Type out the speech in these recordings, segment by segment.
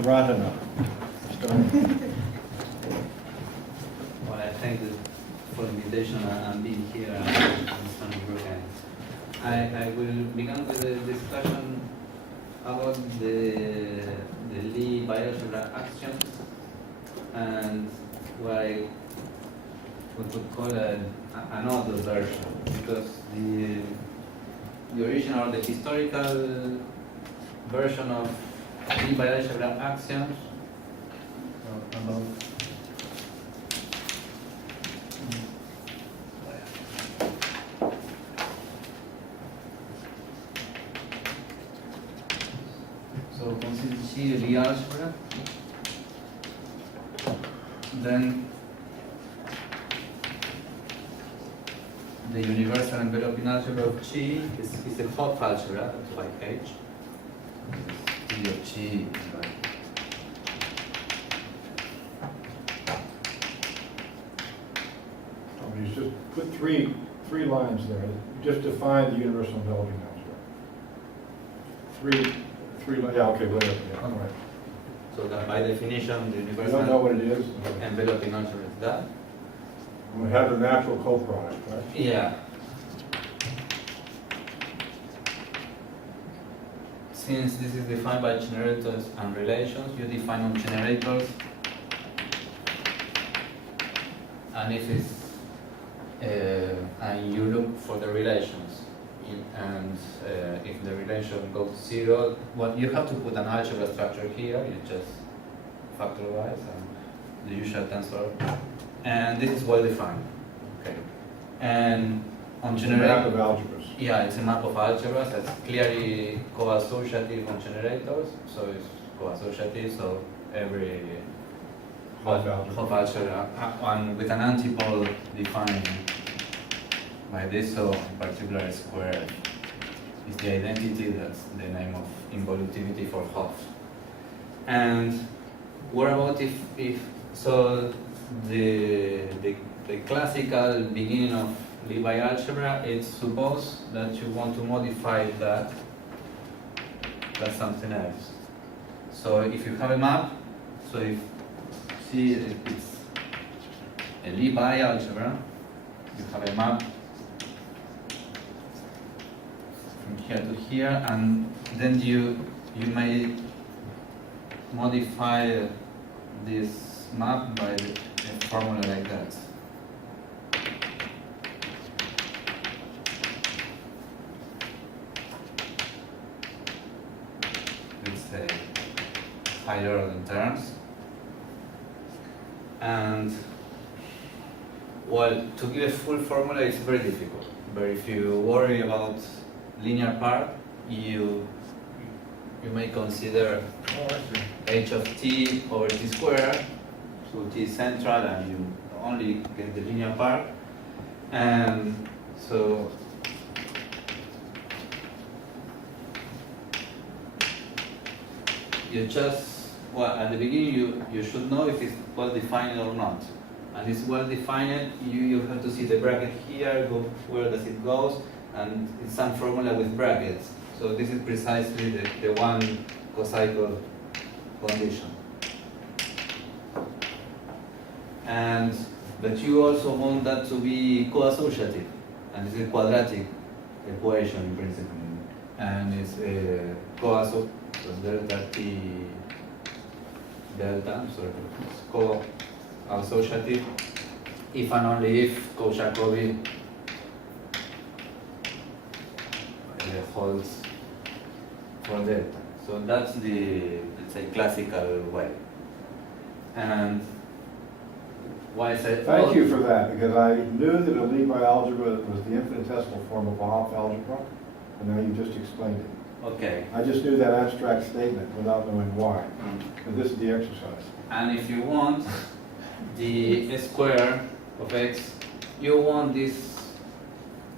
Radhana. Well, I thank you for the invitation and being here and understanding your guidance. I will begin with a discussion about the Lie bialgebra axioms and what we could call another version, because the original, the historical version of Lie bialgebra axioms about so consider C the algebra, then the universal enveloping algebra of G is a Hopf algebra, that's by H. T of G by You just put three lines there. Just define the universal enveloping algebra. Three lines. Yeah, okay, whatever. Yeah, all right. So that by definition the You universal don't know what it is? enveloping algebra is that? We have the natural coproduct, right? Yeah. Since this is defined by generators and relations, you define on generators, and if it's and you look for the relations, and if the relation goes to 0, well, you have to put an algebra structure here. You just factorize and the usual tensor, and this is well defined. Okay, and on It's a map of generator, algebras. yeah, it's a map of algebras that's clearly co-associative on generators, so it's co-associative, so every Hopf algebra. Hopf algebra, and with an antipole defined by this, so in particular square is the identity, that's the name of involutivity for Hopf. And what about if so the classical beginning of Lie bialgebra, it's suppose that you want to modify that's something else. So if you have a map, so if see it's a Lie bialgebra, you have a map from here to here, and then you may modify this map by a formula like that. Let's say higher order terms. And well, to give a full formula is very difficult. But if you worry about linear part, you may consider h of t over t squared, so t is central and you only get the linear part. And so you just, well, at the beginning you should know if it's well defined or not. And it's well defined, you have to see the bracket here, go where does it goes, and it's some formula with brackets. So this is precisely the one cocycle condition. And but you also want that to be co-associative, and this is a quadratic equation in principle, and it's a co-associative, so delta t delta, sorry, it's co-associative if and only if Jacobi holds for delta. So that's the, let's say, classical way. And why I said Thank you for that, because I knew that a Lie bialgebra was the infinitesimal form of a Hopf algebra, and now you just explained it. okay. I just knew that abstract statement without knowing why. And this is the exercise. And if you want the square of x, you want this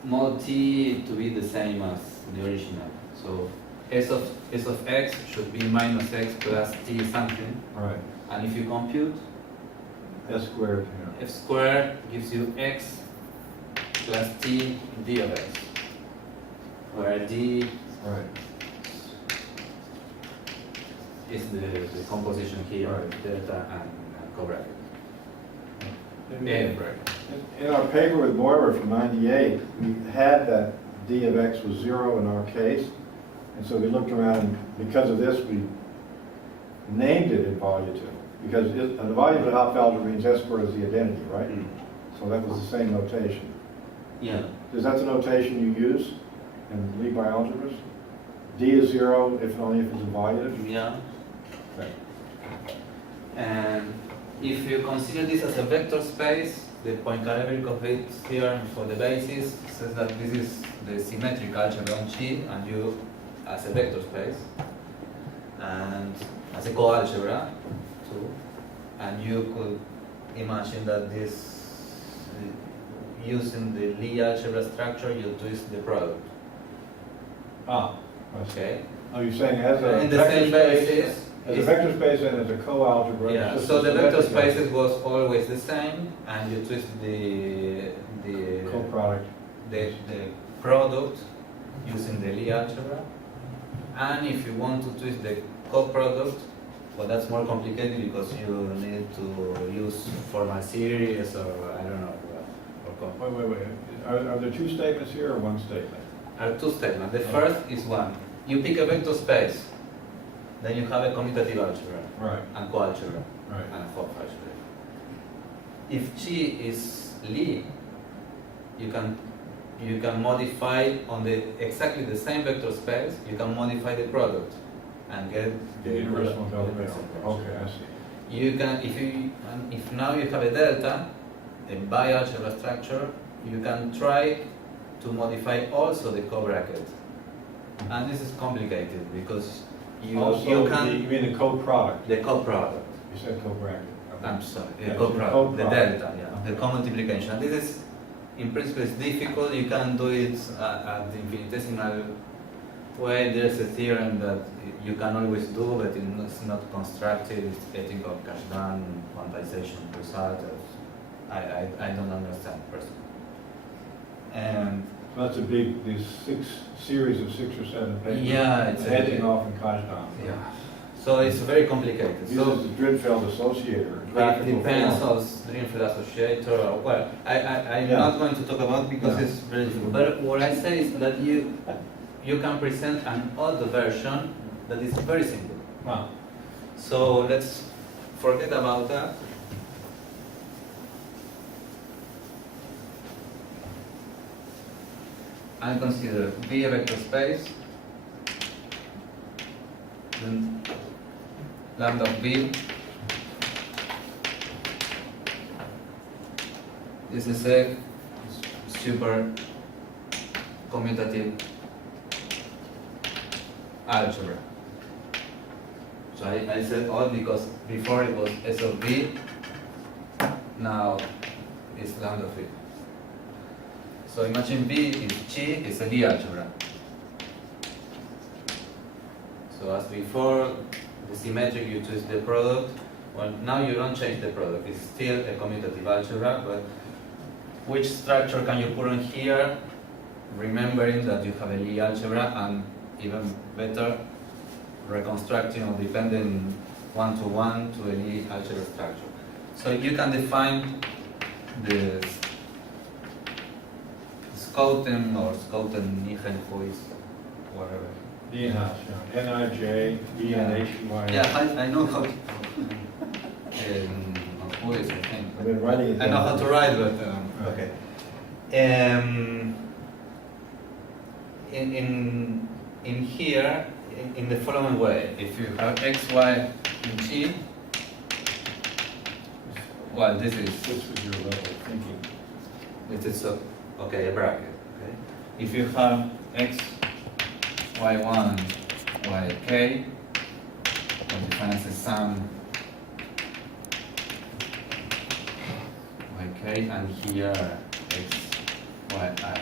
mod t to be the same as the original. So s of x should be minus x plus t something. Right. And if you compute, S squared, f squared gives you x plus t d of x, where d right. is the composition here, Right. delta and cobracket. In, Bracket. in our paper with Moira from '98, we had that d of x was 0 in our case, and so we looked around, and because of this, we named it involutive, because an involutive Hopf algebra means S squared is the identity, right? Mm. So that was the same notation. Yeah. Is that the notation you use in Lie bialgebras? D is 0 if and only if it's involutive? Yeah. Okay. And if you consider this as a vector space, the Poincaré-Birkhoff theorem for the basis says that this is the symmetric algebra on G, and you, as a vector space, and as a coalgebra too, and you could imagine that this, using the Lie algebra structure, you twist the product. Ah, Okay. oh, you're saying as a In the vector same space, basis. as a vector space and as a coalgebra. it's Yeah, just so a the vector symmetric spaces was always the same, and you twist the coproduct. the product using the Lie algebra. And if you want to twist the coproduct, well, that's more complicated because you need to use formal series or I don't know. Wait. Are there two statements here or one statement? Are two statements. The first is one. You pick a vector space, then you have a commutative algebra Right, and coalgebra right. and Hopf algebra. If G is Lie, you can modify on the exactly the same vector space. You can modify the product and get The universal delta. Okay, I see. You can if now you have a delta, a bialgebra structure, you can try to modify also the cobracket. And this is complicated because you can you mean the coproduct? the coproduct. You said cobracket. I'm sorry, the Yeah, coproduct, the coproduct. delta, yeah, the co-multiplication. This is in principle it's difficult. You can do it at the infinitesimal way. There's a theorem that you can always do, but it's not constructed. It's getting of Kashdan quantization result. I don't understand personally. And So that's a big, these series of 6 or 7 papers. yeah, it's Heading off in Kashdan. yeah. So it's very complicated. This So is the Drinfeld associator. it graphical depends form. on Greenfield associator. Or, well, I'm Yeah. not going to talk about because Yeah. it's very difficult. But what I say is that you can present an odd version that is very simple. Wow. So let's forget about that. And consider V a vector space, then lambda of V. This is a super commutative algebra. So I said odd because before it was S of V, now it's lambda of V. So imagine V is G is a Lie algebra. So as before, the symmetric you twist the product. Well, now you don't change the product. It's still a commutative algebra, but which structure can you put on here? Remembering that you have a Lie algebra, and even better, reconstructing or depending one-to-one to a Lie algebra structure. So you can define the Schouten or Schouten-Nichen, who is whatever. DNH, yeah. NIJ, DNHY. Yeah, I know how to. Who is, I think. I've been writing it I know down. how to write, but Right. okay. In here, in the following way, if you have x, y in G, well, this is This was your level of thinking. it is okay, a bracket. Okay, if you have x, y1, yk, what defines the sum yk, and here x, yi.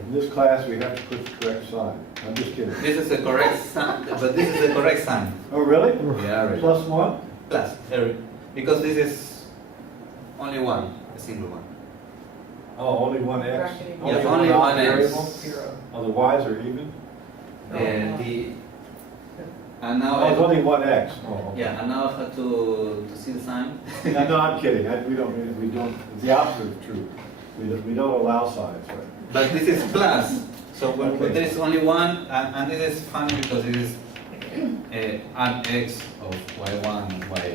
In this class, we have to put the correct sign. I'm just kidding. This is the correct sign, but this is the correct sign. Oh, really? Yeah, right. Plus 1? Plus, because this is only one, a single one. Oh, only one X? Bracketing. Yeah, only one X. variable? Oh, the Y's are even? And And now Oh, it's only one x. Oh, okay. yeah, and now I have to see the sign. No, I'm kidding. We don't, it's the opposite of true. We don't allow signs, right? But this is plus. So when Okay. there is only one, and this is funny because it is an x of y1 and y.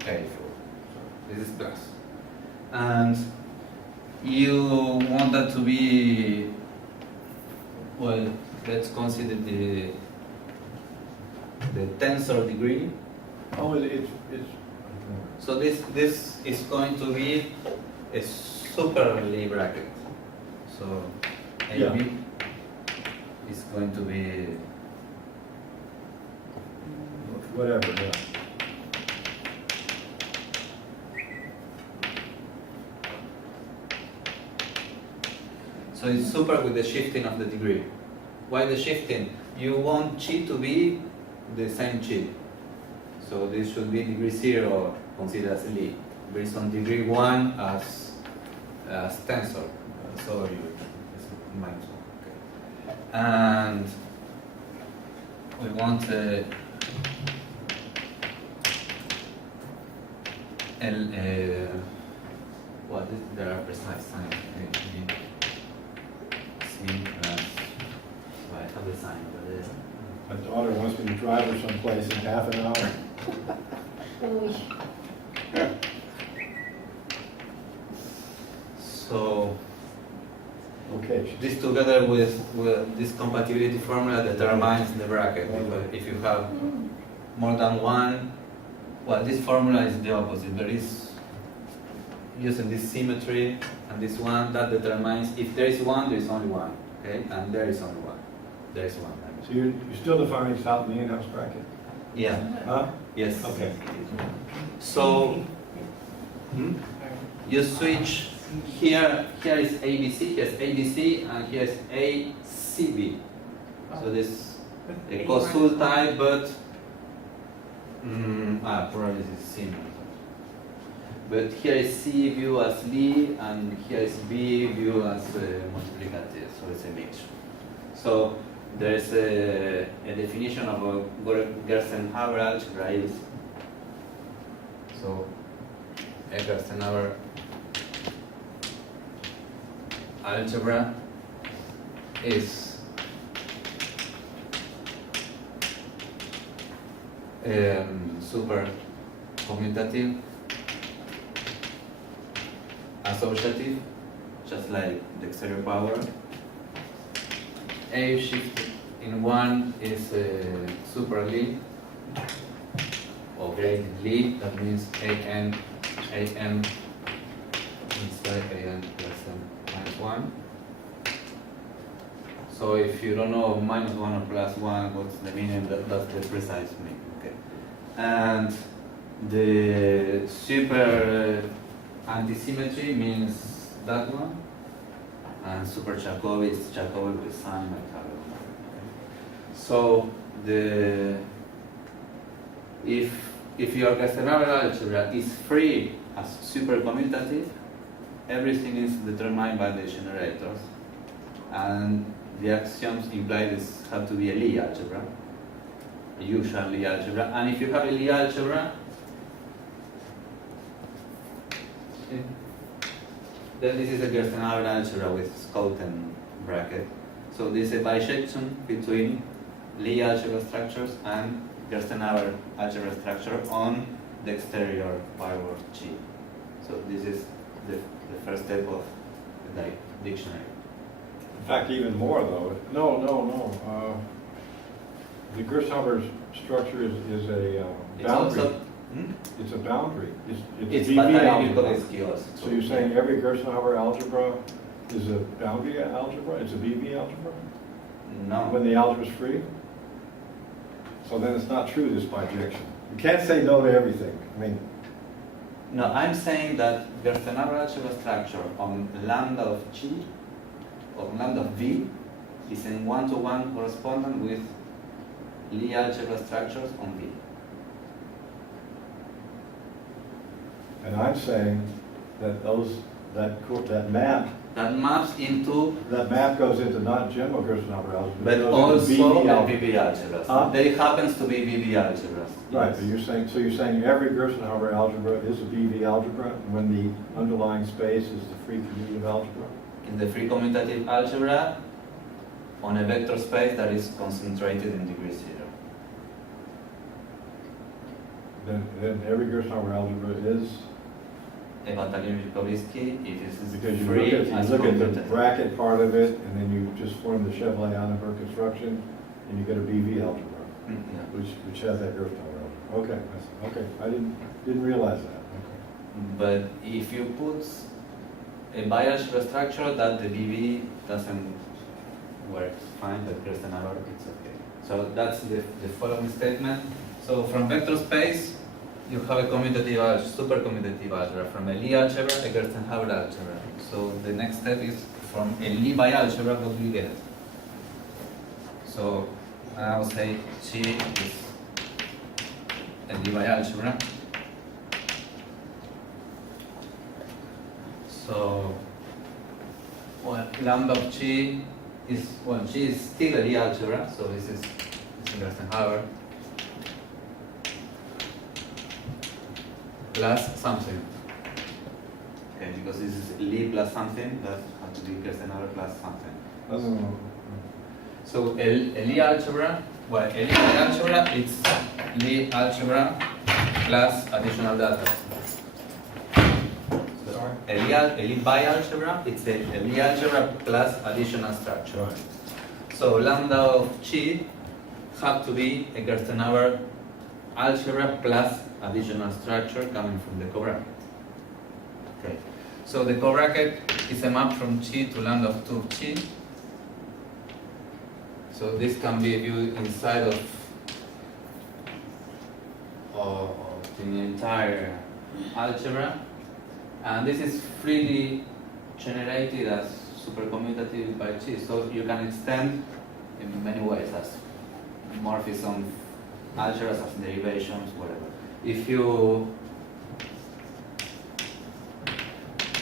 So this is plus. And you want that to be, well, let's consider the tensor degree. Oh, it's. So this is going to be a super-Lie bracket. So AB Yeah. is going to be Whatever, yeah. so it's super with the shifting of the degree. Why the shifting? You want chi to be the same chi. So this should be degree 0 considered as Lie. Based on degree 1 as tensor. So it's minus 1. Okay. And we want what is there are precise signs. C plus. So I have the sign, but My daughter wants me to drive her someplace in half an hour. so Okay. this together with this compatibility formula determines the bracket. If you have more than one, well, this formula is the opposite. There is using this symmetry and this one that determines if there is one, there is only one. Okay, and there is only one. There is one. So you're still defining top and the in-house bracket? Yeah. Huh? Yes. Okay. So you switch here. Here is ABC. Here's ABC, and here's ACB. So this a cosul type, but probably this is similar. But here is C view as Lie, and here is B view as multiplicative. So it's a mixture. So there's a definition of a Gerstenhaber algebra is. So a Gerstenhaber algebra is super commutative, associative, just like the exterior power. A shifted in one is super-Lie or graded Lie. That means an inside an plus n minus 1. So if you don't know minus 1 or plus 1, what's the meaning? That's the precise meaning. Okay. And the super antisymmetry means that one. And super Jacobi is Jacobi with sign like that. So if your Gerstenhaber algebra is free as super commutative, everything is determined by the generators, and the axioms imply this have to be a Lie algebra, a usual Lie algebra, and if you have a Lie algebra, then this is a Gerstenhaber algebra with Schouten bracket. So this is a bisection between Lie algebra structures and Gerstenhaber algebra structure on the exterior power G. So this is the first step of the dictionary. In fact, even more though. No. The Gerstenhaber structure is a It's boundary. also It's a boundary. it's BB algebra. algebra. So you're saying every Gerstenhaber algebra is a boundary algebra? It's a BB algebra? No. When the algebra is free? So then it's not true, this bijection. You can't say no to everything. I mean, No, I'm saying that Gerstenhaber algebra structure on lambda of G, or lambda of V, is in one-to-one correspondence with Lie algebra structures on V. and I'm saying that that map that maps into, That map goes into not general Gerstenhaber algebra. but it goes also into BB the algebra. BB algebras. Huh? They happens to be BB algebras. Right, Yes. but you're saying every Gerstenhaber algebra is a BV algebra when the underlying space is the free commutative algebra? In the free commutative algebra, on a vector space that is concentrated in degree 0. Then every Gerstenhaber algebra is, A battalion Mikovsky, if it is because you free look as at the commutative. bracket part of it, and then you just form the Chevalier-Annenberg construction, and you get a BV algebra, Mm, yeah. which has that Gerstenhaber algebra. Okay, okay, I didn't realize that. Okay. But if you put a bialgebra structure that the BV doesn't work fine, but Gerstenhaber, it's okay. So that's the following statement. So from vector space, you have a commutative algebra, super commutative algebra. From a Lie algebra, a Gerstenhaber algebra. So the next step is from a Lie bialgebra, what do you get? So I will say G is a Lie bialgebra. So, well, lambda of G is, well, G is still a Lie algebra, so this is Gerstenhaber plus something. Okay, because this is Lie plus something, that has to be Gerstenhaber plus something. Oh, So a Lie algebra, well, a Lie algebra, it's Lie algebra plus additional data. A Lie bialgebra, it's a Lie algebra plus additional structure. right. So lambda of G have to be a Gerstenhaber algebra plus additional structure coming from the cobracket. Okay. So the cobracket is a map from G to lambda of 2 of G. So this can be viewed inside of the entire algebra. And this is freely generated as supercommutative by G. So you can extend in many ways as morphism, algebras, as derivations, whatever. If you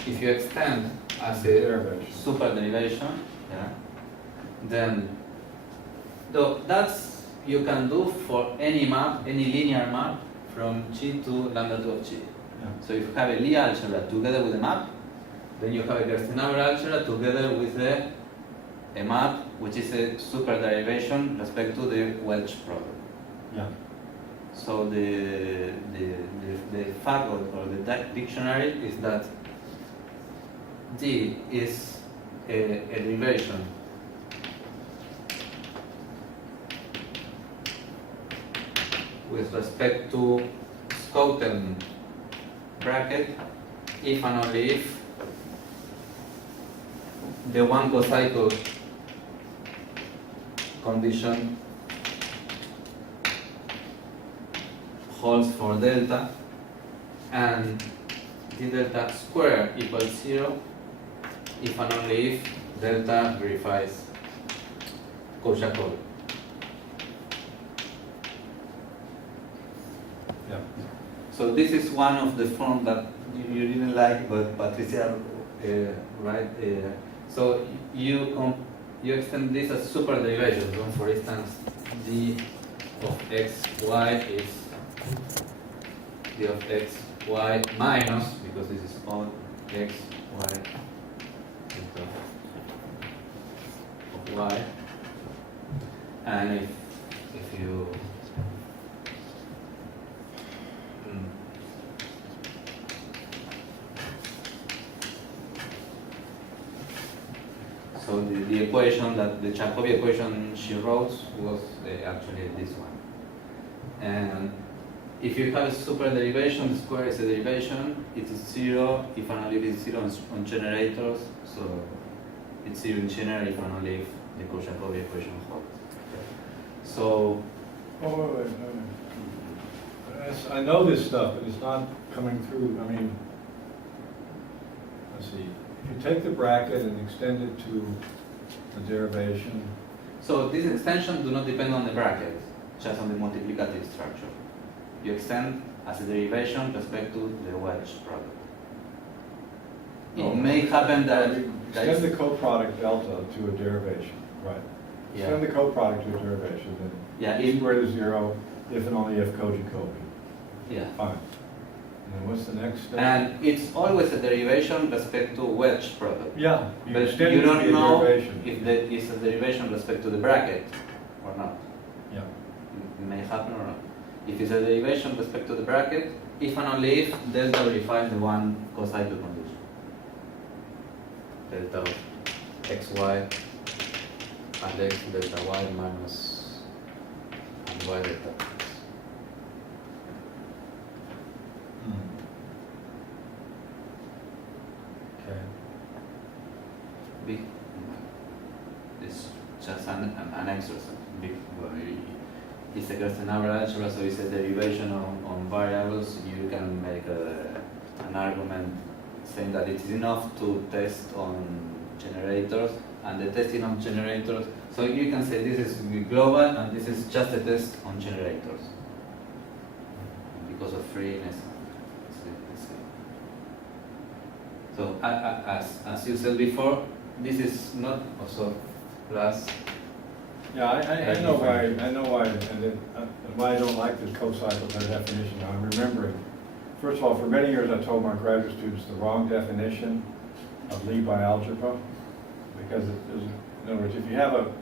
extend as a Derivation. super derivation, yeah, then though that's you can do for any map, any linear map from G to lambda 2 of G. Yeah. So if you have a Lie algebra together with a map, then you have a Gerstenhaber algebra together with a map which is a super derivation respect to the Welch product. Yeah. So the fact or the dictionary is that D is a derivation with respect to Schouten bracket if and only if the one cocycle condition holds for delta and d delta square equals 0 if and only if delta verifies Cauchy-Cobar. Yeah. So this is one of the forms that you didn't like, but Patricia, right? So you extend this as super derivations. So for instance, d of x y is d of x y minus, because this is all x y of y, and if you so the equation that the Jacobi equation she wrote was actually this one. And if you have a super derivation, the square is a derivation, it is 0 if and only if it's 0 on generators, so it's 0 in general if and only if the Cauchy-Cobar equation holds. So, Oh, wait. I know this stuff, but it's not coming through. I mean, let's see. If you take the bracket and extend it to the derivation, so these extensions do not depend on the bracket, just on the multiplicative structure. You extend as a derivation respect to the Welch product. It may happen that Extend the coproduct delta to a derivation, right. Yeah. Extend the coproduct to a derivation, then Yeah, e squared is 0 if and only if co-Jacobi. yeah. Fine. And then what's the next step? And it's always a derivation respect to wedge product. Yeah, But extend you it to don't be a know derivation. if that is a derivation respect to the bracket or not. Yeah. It may happen or not. If it's a derivation respect to the bracket, if and only if delta verifies the one cocycle condition. Delta of xy and x delta y minus and y delta x. Okay. Big. It's just an exercise. Big. It's a Gerstenhaber algebra, so it's a derivation on variables. You can make an argument saying that it is enough to test on generators, and the testing on generators. So you can say this is global, and this is just a test on generators because of freeness. So as you said before, this is not also plus. Yeah, I know why, and why I don't like this co-cycle by definition. Now, I'm remembering, first of all, for many years I told my graduate students the wrong definition of Lie bialgebra, because in other words, if you have a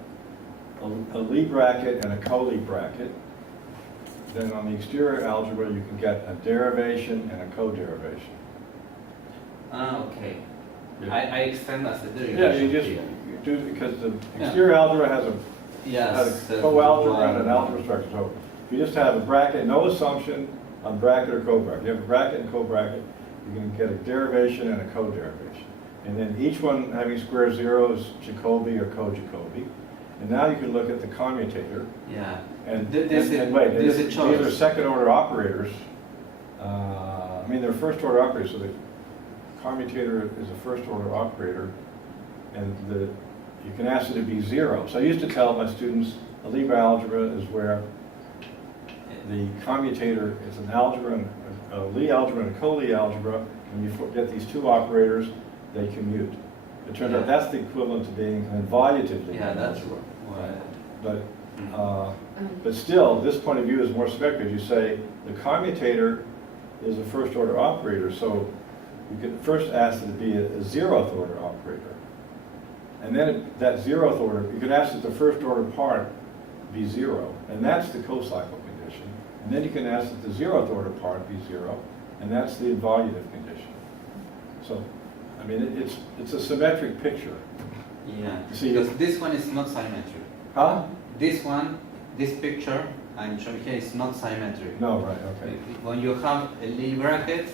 Lie bracket and a co-Lie bracket, then on the exterior algebra you can get a derivation and a co-derivation. Ah, okay. Yeah. I extend as a derivation. Yeah, you just here. do, because the exterior algebra has a Yes. co-algebra and an algebra structure. So if you just have a bracket, no assumption on bracket or co-bracket. You have a bracket and co-bracket, you can get a derivation and a co-derivation. And then each one having square zero is Jacobi or co-Jacobi. And now you can look at the commutator. Yeah. And, There's and wait, there's a these choice. are second order operators. I mean, they're first order operators, so the commutator is a first order operator. And you can ask it to be 0. So I used to tell my students a Lie bialgebra is where the commutator is an algebra, and a Lie algebra and a co-Lie algebra, and you get these two operators, they commute. It turns out that's the equivalent to being an involutive Lie Yeah, that's algebra. right. But still, this point of view is more speculative. You say the commutator is a first order operator, so you could first ask it to be a 0th order operator. And then that 0th order, you could ask that the first order part be 0, and that's the cocycle condition. And then you can ask that the 0th order part be 0, and that's the involutive condition. So, I mean, it's a symmetric picture. Yeah. See, because this one is not symmetric. Huh? This one, this picture I'm showing here is not symmetric. No, right, okay. When you have a Lie bracket,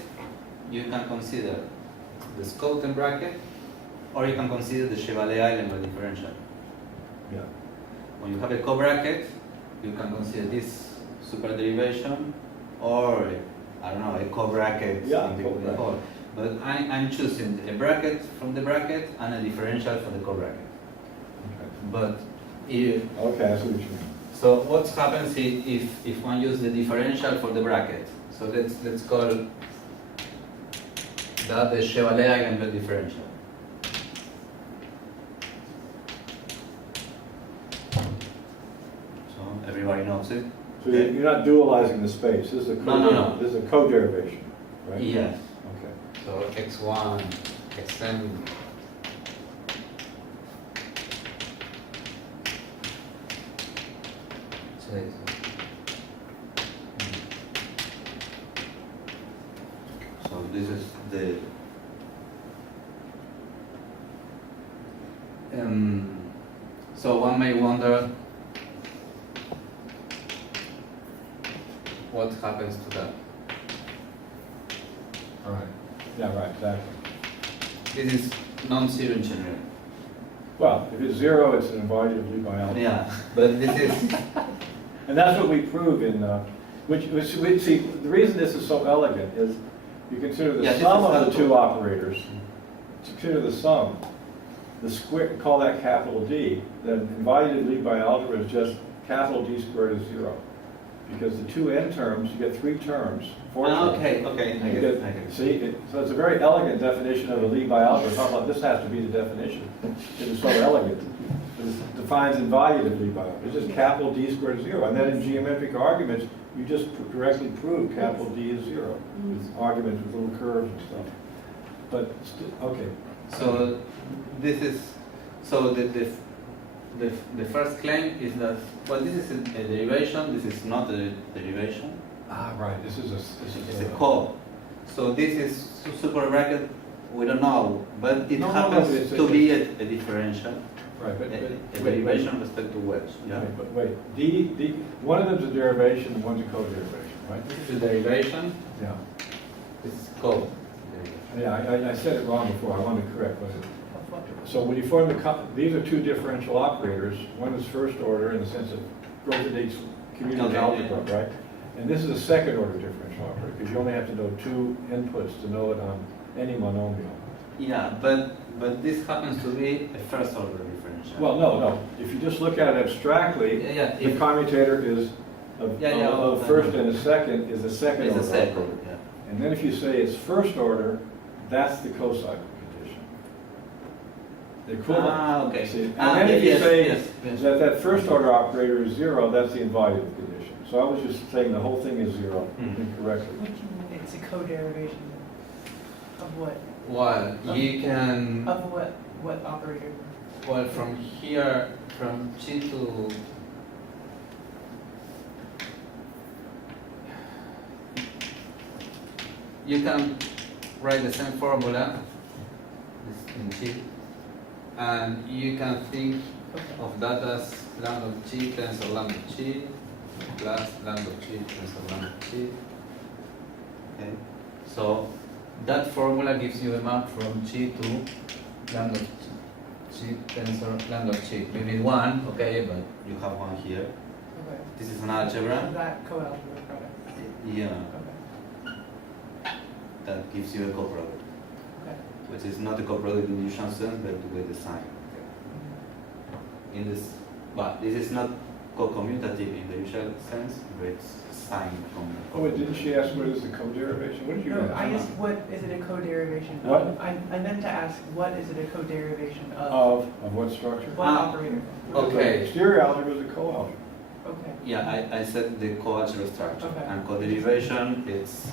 you can consider the Schouten bracket, or you can consider the Chevalier-Eilenberg differential. Yeah. When you have a co-bracket, you can consider this super derivation, or I don't know, a co-bracket. Yeah, in the co-bracket. whole. But I'm choosing a bracket from the bracket and a differential for the co-bracket. Okay. But if, Okay, I see what you mean. so what happens if one uses the differential for the bracket? So let's call that the Chevalier-Eilenberg differential. So everybody knows it. So you're not dualizing the space. This is a No. This is a co-derivation, right? Yes. Okay. So x1 extend. So this is the so one may wonder what happens to that. All right. Yeah, right, exactly. This is non-zero in general. Well, if it's 0, it's an involutive Lie bialgebra. Yeah, but this is And that's what we prove in, which we see, the reason this is so elegant is you consider the Yeah, sum this is of the two helpful. operators, consider the sum, the square, call that capital D, the involutive Lie bialgebra is just capital D squared is 0. because the two n terms, you get three terms, four Ah, terms. okay, okay, I You get it, I get it. See, so it's a very elegant definition of a Lie bialgebra. How about this has to be the definition? It is so elegant. It defines involutive Lie bialgebra. It's just capital D squared is 0. And then in geometric arguments, you just directly prove capital D is 0. With arguments with little curves and stuff. But, okay. So this is, so the first claim is that, well, this is a derivation, this is not a derivation. Ah, right, this is It's a co. So this is super bracket, we don't know, but it No, happens it's to be a differential, Right, but, a wait, derivation with respect to wedge. Yeah. Right, but wait, one of them's a derivation and one's a co-derivation, right? This is a derivation, Yeah. this is co. Yeah, I said it wrong before, I want to correct what it. So when you form these are two differential operators. One is first order in the sense of Grothendieck's commutative Okay, algebra, yeah. right? And this is a second order differential operator, because you only have to know two inputs to know it on any monomial. Yeah, but this happens to be a first order differential. Well, no. If you just look at it abstractly, yeah, the commutator is of first and a second is a second it's order a second, operator. yeah. And then if you say it's first order, that's the cocycle condition. The equivalent. Ah, okay. See? And then if you yes, say yes. that first order operator is 0, that's the involutive condition. So I was just saying the whole thing is 0 incorrectly. What do you mean it's a co-derivation of what? Well, you can, Of what operator? well, from here, from G to, you can write the same formula this in G, and you can think of that as lambda of G tensor lambda of G plus lambda of G tensor lambda of G. Okay, so that formula gives you a map from G to lambda of G tensor lambda of G. You need one, okay, but you have one here. Okay. This is an algebra. That co-algebra product. Yeah, Okay. that gives you a coproduct, Okay. which is not a coproduct in the usual sense, but with the sign. In this, but this is not co-commutative in the usual sense, but it's sign from. Oh, wait, didn't she ask what is the co-derivation? What did you No, ask? I asked what is it a co-derivation What? of? I meant to ask what is it a co-derivation of? Of what structure? What operator? Okay. Exterior algebra is a co-algebra. Okay. Yeah, I said the co-algebra structure, Okay. and co-derivation it's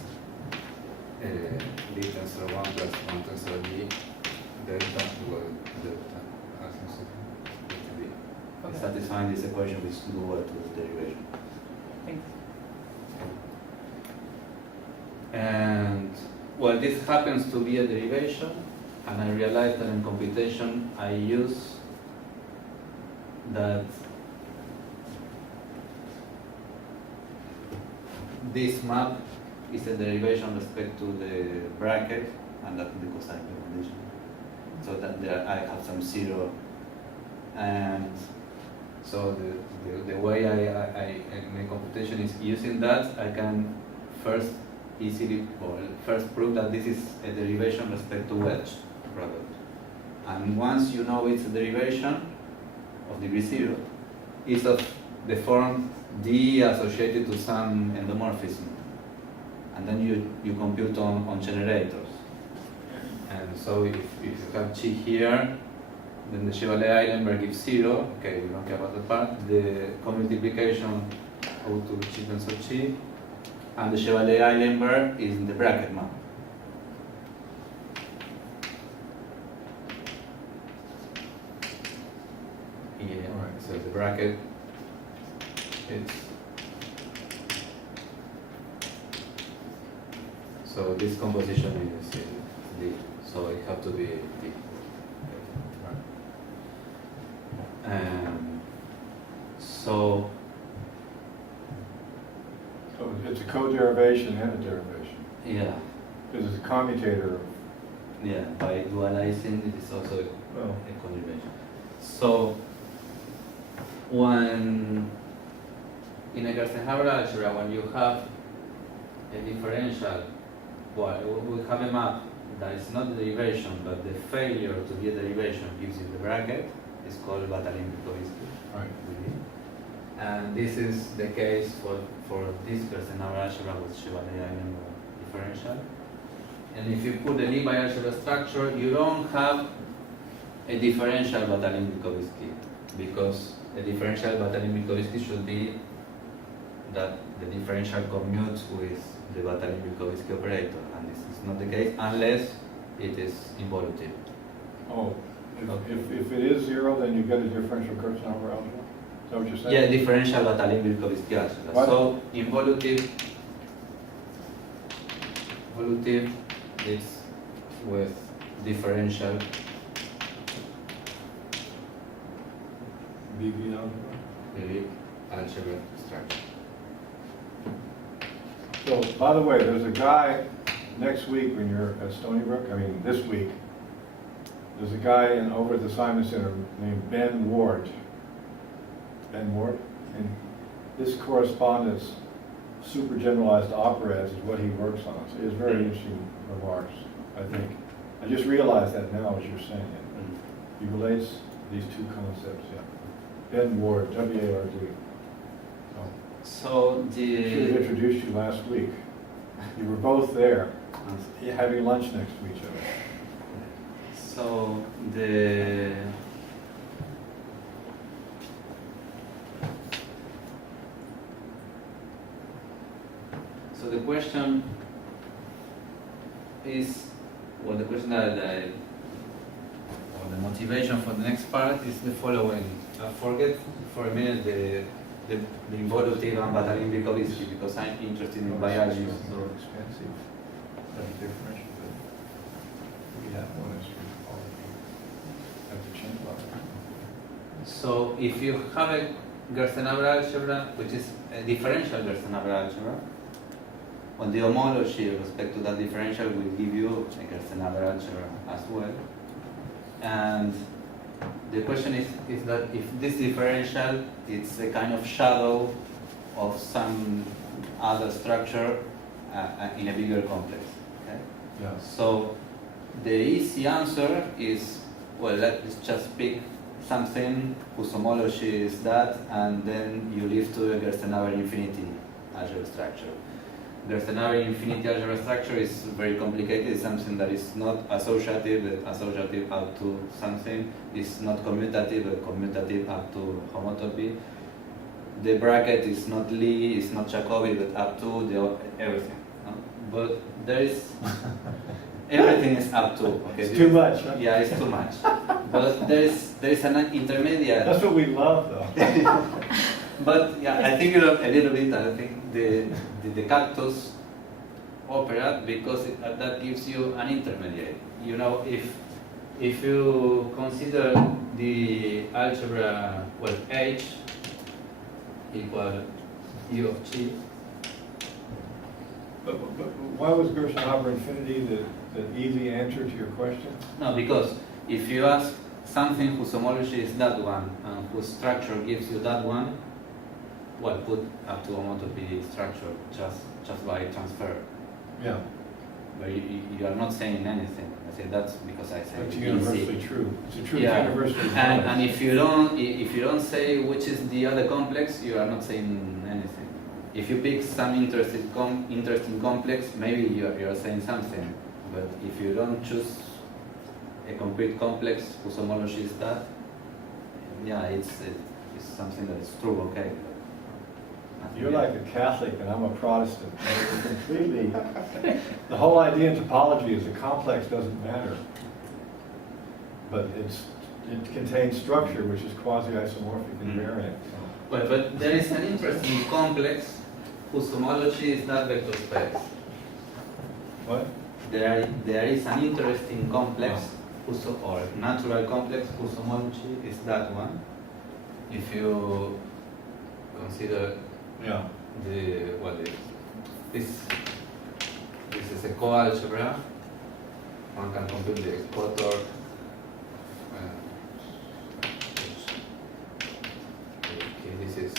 d tensor 1 plus 1 tensor d delta equal delta as in b. Okay. Satisfying this equation which do well to the derivation. Thanks. And well, this happens to be a derivation, and I realized that in computation I use that this map is a derivation with respect to the bracket and that the cocycle condition. So that there I have some 0, and so the way I make computation is using that. I can first prove that this is a derivation with respect to wedge product, and once you know it's a derivation of degree 0, it's of the form D associated to some endomorphism, and then you compute on generators. And so if you have G here, then the Chevalier-Eilenberg gives 0. Okay, we don't care about the part. The co-multiplication O to G tensor G, and the Chevalier-Eilenberg is in the bracket map. Yeah, Alright. so the bracket is, so this composition is D, so it has to be D. So So it's a co-derivation and a derivation. yeah, Because it's a commutator. yeah. By dualizing, it is also Well, a co-derivation. So when in a Gerstenhaber algebra, when you have a differential, well, we have a map that is not the derivation, but the failure to be a derivation gives you the bracket. It's called Batalin-Bukowski. right. And this is the case for this Gerstenhaber algebra with Chevalier differential. And if you put the Lie bialgebra structure, you don't have a differential Batalin-Minkowski, because a differential Batalin-Minkowski should be that the differential commutes with the Batalin-Minkowski operator, and this is not the case unless it is involutive. Oh, if it is zero, then you get a differential Gerstenhaber algebra? Is that what you're saying? Yeah, differential Batalin-Minkowski algebra. What? So involutive is with differential BB algebra? algebra structure. So, by the way, there's a guy next week when you're at Stony Brook, I mean, this week, there's a guy over at the Simon Center named Ben Ward. Ben Ward? And this correspondence, super generalized operas is what he works on. So he has very interesting remarks, I think. I just realized that now as you're saying it. He relates these two concepts, yeah. Ben Ward, W-A-R-D. So I should have introduced you last week. You were both there, having lunch next to each other. So the question is, well, the question or the motivation for the next part is the following. Forget for a minute the involutive and Batalin-Minkowski, because I'm interested in biology. So expensive. That's differential. We have one is have to change a lot. So if you have a Gerstenhaber algebra, which is a differential Gerstenhaber algebra, on the homology with respect to that differential will give you a Gerstenhaber algebra as well. And the question is that if this differential is a kind of shadow of some other structure in a bigger complex. Okay? Yeah. So the easy answer is, well, let's just pick something whose homology is that, and then you leave to a Gerstenhaber infinity algebra structure. Gerstenhaber infinity algebra structure is very complicated. It's something that is not associative, but associative up to something. It's not commutative, but commutative up to homotopy. The bracket is not Lie, it's not Jacobi, but up to everything. No? But there is everything is up to. Okay? It's too much, huh? Yeah, it's too much. But there is an intermediate. That's what we love, though. But yeah, I think a little bit. I think the Cactus opera, because that gives you an intermediate. You know, if you consider the algebra, well, H equal U of G. But why was Gerstenhaber infinity the easy answer to your question? No, because if you ask something whose homology is that one and whose structure gives you that one, well, put up to homotopy structure just by transfer. Yeah. But you are not saying anything. I say that's because I say That's easy. universally true. It's a true Yeah. universally true. And if you don't say which is the other complex, you are not saying anything. If you pick some interesting complex, maybe you are saying something. But if you don't choose a concrete complex whose homology is that, yeah, it's something that is true, okay. You're like a Catholic and I'm a Protestant. It's completely, the whole idea in topology is the complex doesn't matter. But it contains structure which is quasi-isomorphic invariant. But there is an interesting complex whose homology is that vector space. What? There is an interesting complex or natural complex whose homology is that one. If you consider Yeah. this is a coalgebra. One can compute the exporter. Okay, this is.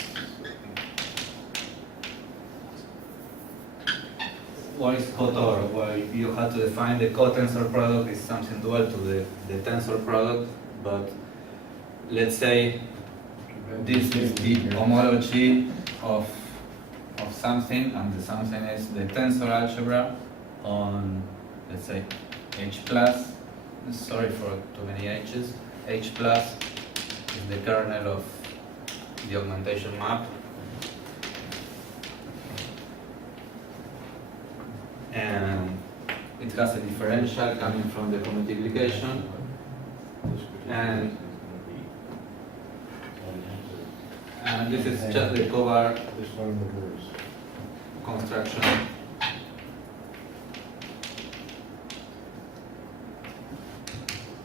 What is cotor? Well, you have to define the cotensor product is something dual to the tensor product, but let's say this is the homology of something, and the something is the tensor algebra on, let's say, H plus. Sorry for too many H's. H plus is the kernel of the augmentation map. And it has a differential coming from the multiplication, and this is just the cobar construction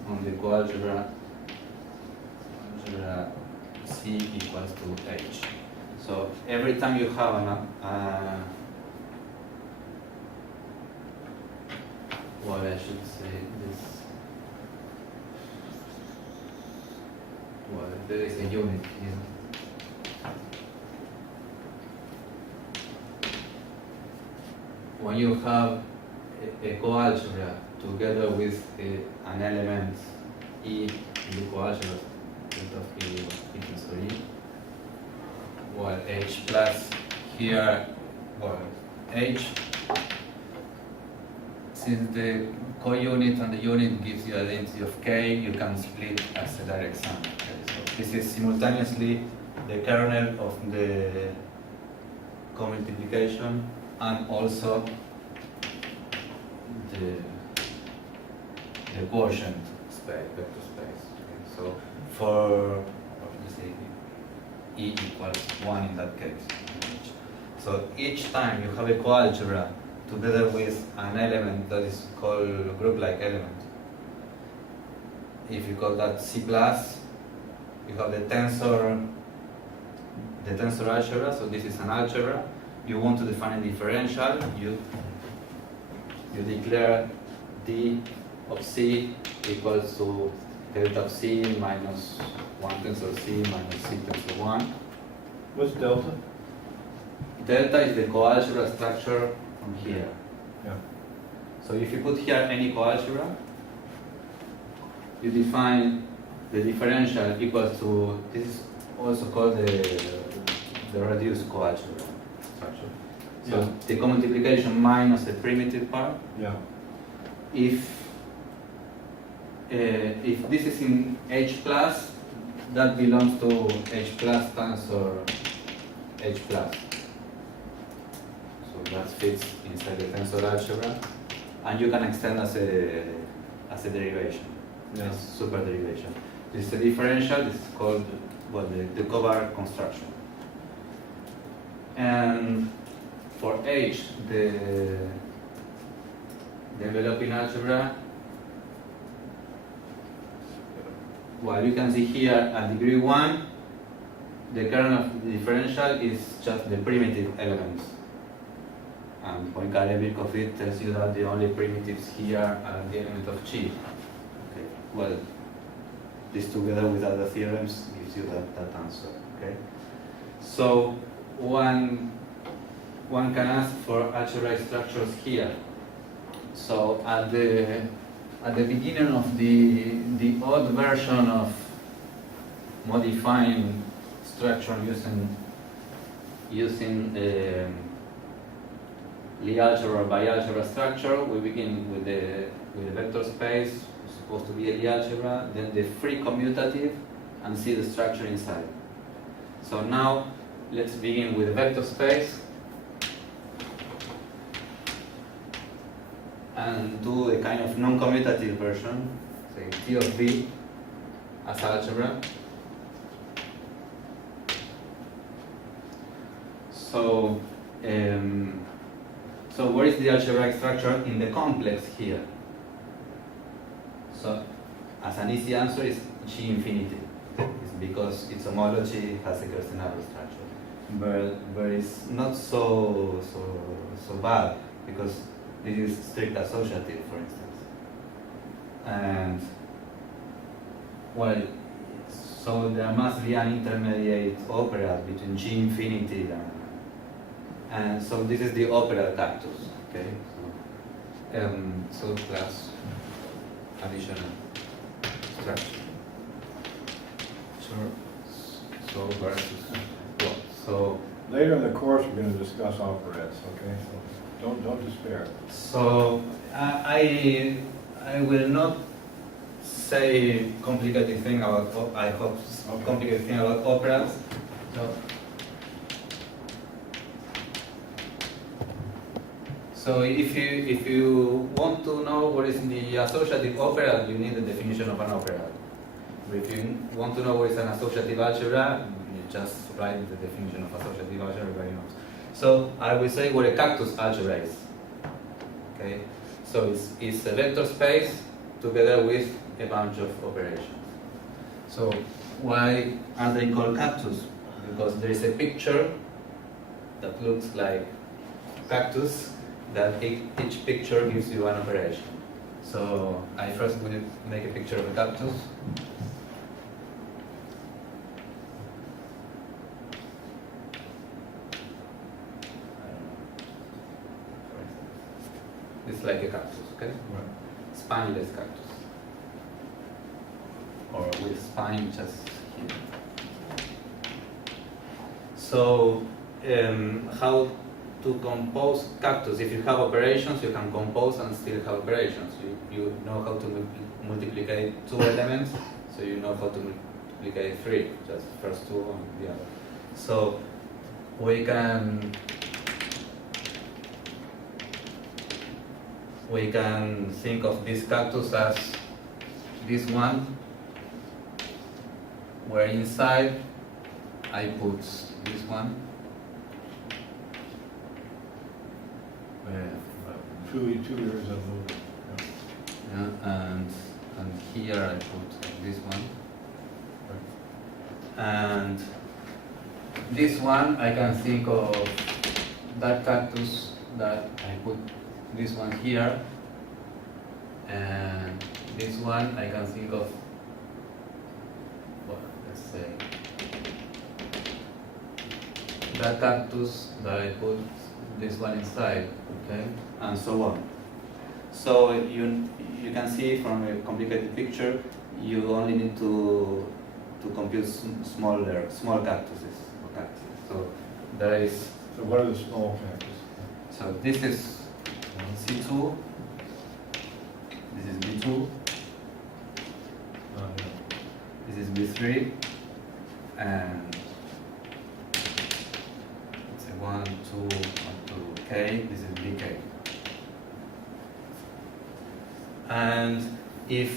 on the coalgebra algebra C equals to H. So every time you have what I should say this, well, there is a unit here. When you have a coalgebra together with an element E in the coalgebra, set of E tensor E, well, H plus here, well, H, since the co-unit and the unit gives you identity of K, you can split as a direct sum. Okay? So this is simultaneously the kernel of the co-multiplication and also the quotient space, vector space. Okay? So for, let's say, E equals 1 in that case. So each time you have a coalgebra together with an element that is called group-like element, if you call that C plus, you have the tensor algebra. So this is an algebra. You want to define a differential. You declare d of C equals to delta of C minus 1 tensor C minus C tensor 1. What's delta? Delta is the coalgebra structure from here. Yeah. So if you put here any coalgebra, you define the differential equals to, this is also called the reduced coalgebra structure. So Yeah. the co-multiplication minus the primitive part. Yeah. If this is in H plus, that belongs to H plus tensor H plus. So that fits inside the tensor algebra, and you can extend as a derivation, Yeah. as super derivation. This is a differential. This is called the cobar construction. And for H, the developing algebra, well, you can see here at degree 1, the kernel of the differential is just the primitive elements. And Poincaré of it tells you that the only primitives here are the element of G. Okay. Well, this together with other theorems gives you that answer. Okay. So one can ask for algebraic structures here. So at the beginning of the odd version of modifying structure using Lie algebra or bialgebra structure, we begin with the vector space, it's supposed to be a Lie algebra, then the free commutative, and see the structure inside. So now let's begin with the vector space and do a kind of non-commutative version, say T of V as algebra. So where is the algebraic structure in the complex here? So as an easy answer is G infinity. It's because its homology has a Gerstenhaber structure. But it's not so bad because this is strict associative, for instance. And well, so there must be an intermediate opera between G infinity and so this is the opera cactus, okay? So plus additional structure. So versus plot. So Later in the course, we're going to discuss operettes, okay? So don't despair. So I will not say complicated thing about I hope complicated thing about operas. So if you want to know what is the associative opera, you need the definition of an opera. If you want to know what is an associative algebra, you just write the definition of associative algebra. Everybody knows. So I will say what a Cactus algebra is. Okay, so it's a vector space together with a bunch of operations. So why are they called Cactus? Because there is a picture that looks like cactus, that each picture gives you an operation. So I first will make a picture of a cactus. It's like a cactus, okay? Spineless cactus. Or with spine just here. So, how to compose cactus? If you have operations, you can compose and still have operations. You know how to multiply 2 elements, so you know how to multiply 3, just first 2 and the other. So, we can think of this cactus as this one, where inside I put this one, where, Two years of movement. yeah, and here I put this one, and this one I can think of that cactus that I put this one here, and this one I can think of, well, let's say that cactus that I put this one inside, okay, and so on. So you can see from a complicated picture, you only need to compute small cactuses or cactuses. So there is. So what are the small cactus? So this is C2, this is B2, this is B3, and it's a 1, 2, up to K, this is BK. And if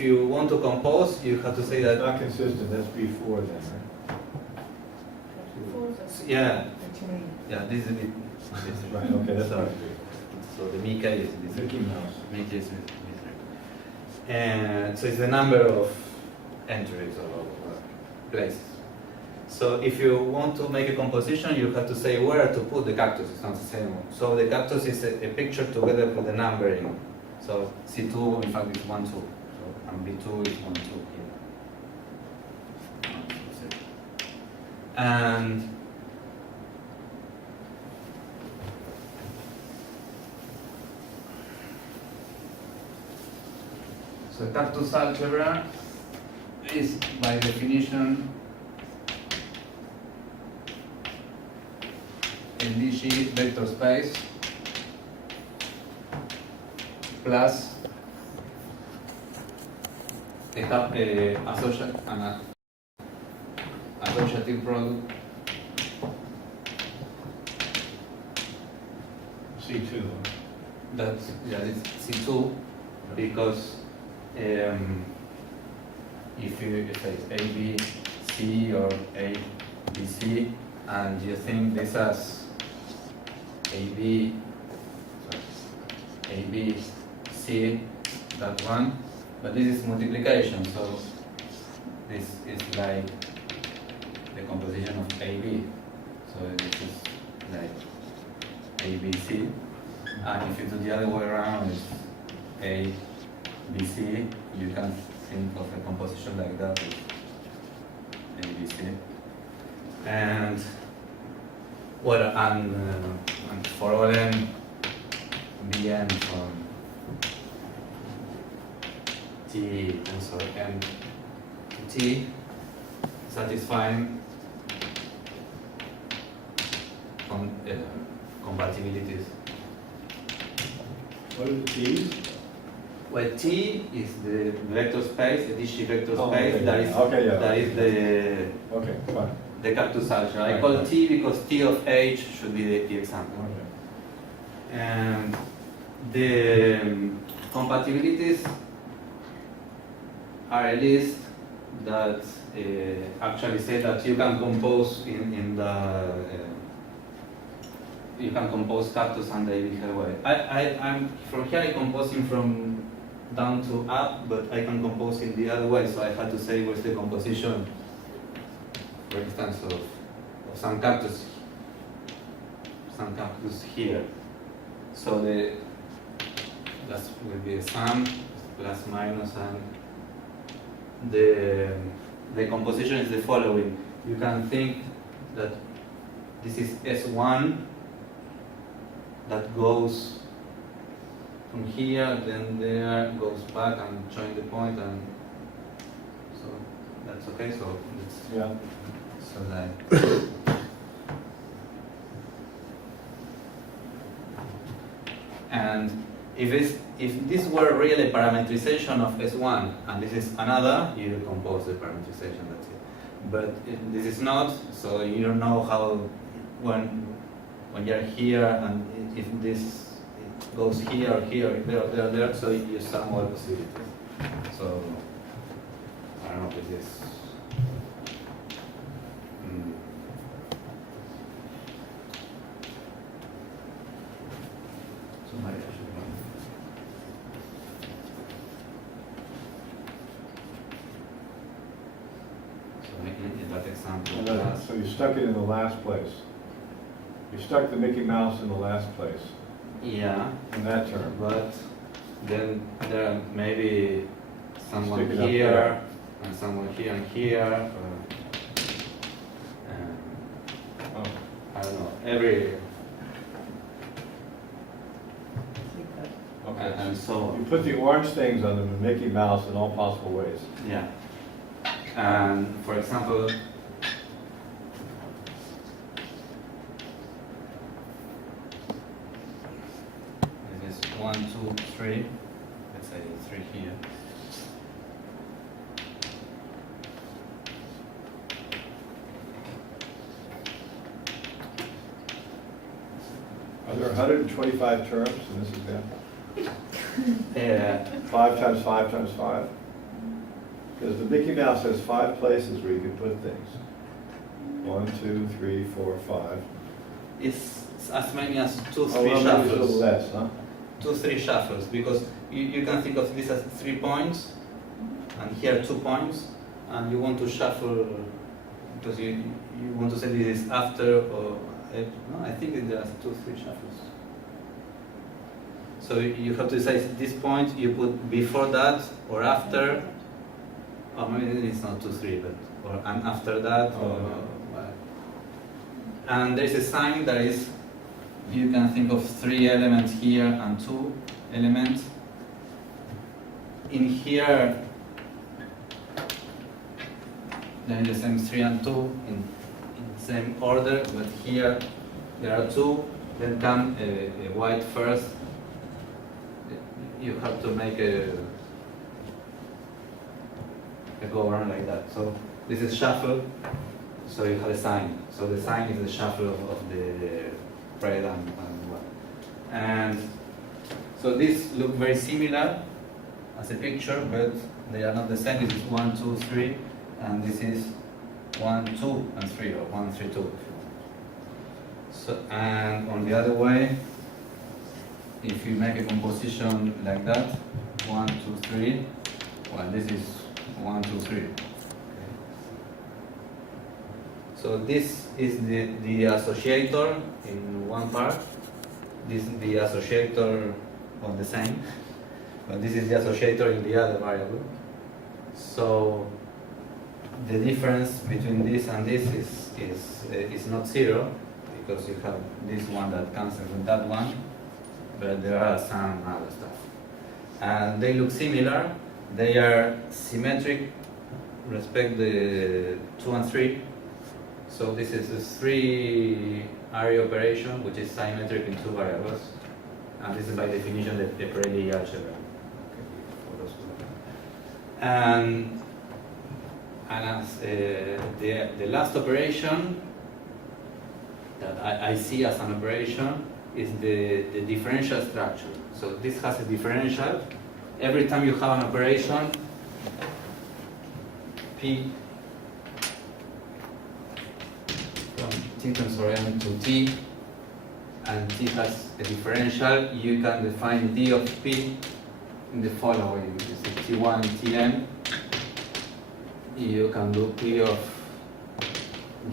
you want to compose, you have to say It's that, not consistent, that's before then, right? yeah, Actually, yeah, this is B. Right, okay, that's So- right. So the Mk is this. Mickey Mouse. Mk is B3. And so it's the number of entries or places. So if you want to make a composition, you have to say where to put the cactus. It's not the same one. So the cactus is a picture together with the numbering. So C2 in fact is 1, 2. So, and B2 is 1, 2 here. And so Cactus algebra is by definition a Lichy vector space plus an associative product C2. that's, yeah, it's C2 because if it's A, B, C or A, B, C, and you think this as A, B, C, that one, but this is multiplication, so this is like the composition of A, B, so this is like A, B, C, and if you do the other way around, it's A, B, C, you can think of a composition like that with A, B, C. And well, and for all n, Bn from T, tensor n to T, satisfying compatibilities. What are the T's? Well, T is the vector space, the Dichy vector Oh, space. okay, That yeah. is, Okay, yeah. that is Okay, fine. the Cactus algebra. I Right, call right. T because T of H should be the example. Okay. And the compatibilities are a list that actually say that you can compose in the you can compose Cactus and the Differential way. I'm from here I'm composing from down to up, but I can compose in the other way. So I had to say what's the composition, for instance, of some cactus here. So the that will be a sum plus minus, and the composition is the following. You can think that this is S1 that goes from here, then there, goes back and join the point, and so that's okay. So it's Yeah. so that. And if this were really a parametrization of S1 and this is another, you recompose the parametrization, that's it. But this is not, so you don't know how, when you're here and if this goes here, there, so you sum all possibilities. So, I don't know if this is. Somebody should know. So in that example, And then, so you stuck it in the last place. You stuck the Mickey Mouse in the last place, yeah, in that term. but then there may be someone Stick it up here there. and someone here and here. Oh. I don't know, every Okay. and so You on. put the orange things on the Mickey Mouse in all possible ways. Yeah. And for example, this is 1, 2, 3. Let's say 3 here. Are there 125 terms in this example? 5 times 5 times 5? Because the Mickey Mouse has 5 places where you can put things. 1, 2, 3, 4, 5. It's as many as 2, 3 Oh, well, maybe it's a little shuffles. less, huh? 2, 3 shuffles, because you can think of this as 3 points, and here 2 points, and you want to shuffle because you want to say this is after or no, I think there are 2, 3 shuffles. So you have to decide this point you put before that or after, or maybe it's not 2, 3, but or and after that, or and there's a sign that is. You can think of 3 elements here and 2 elements. In here, there is the same 3 and 2 in the same order, but here there are 2. Then come a white first. You have to make a go around like that. So this is shuffle. So you have a sign. So the sign is the shuffle of the red and white. And so these look very similar as a picture, but they are not the same. This is 1, 2, 3, and this is 1, 2, and 3, or 1, 3, 2. So, and on the other way, if you make a composition like that, 1, 2, 3, well, this is 1, 2, 3. So this is the associator in one part. This is the associator of the same, but this is the associator in the other variable. So the difference between this and this is not 0, because you have this one that cancels with that one, but there are some other stuff. And they look similar. They are symmetric respect the 2 and 3. So this is a 3 array operation which is symmetric in 2 variables, and this is by definition the Pareto algebra. And as the last operation that I see as an operation is the differential structure. So this has a differential. Every time you have an operation, P from T tensor M to T, and T has a differential, you can define D of P in the following. You see T1 and Tn. You can do P of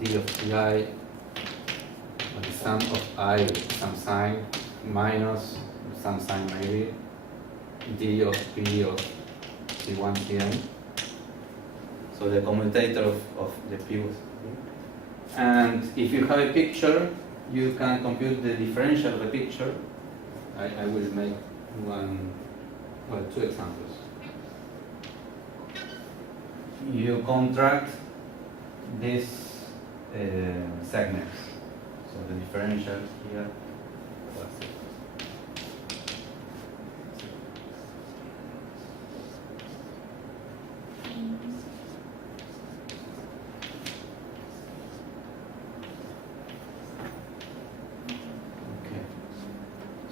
D of Ti, or the sum of I with some sign, minus some sign maybe, D of P of T1 Tn. So the commutator of the P was. And if you have a picture, you can compute the differential of the picture. I will make two examples. You contract these segments. So the differential here.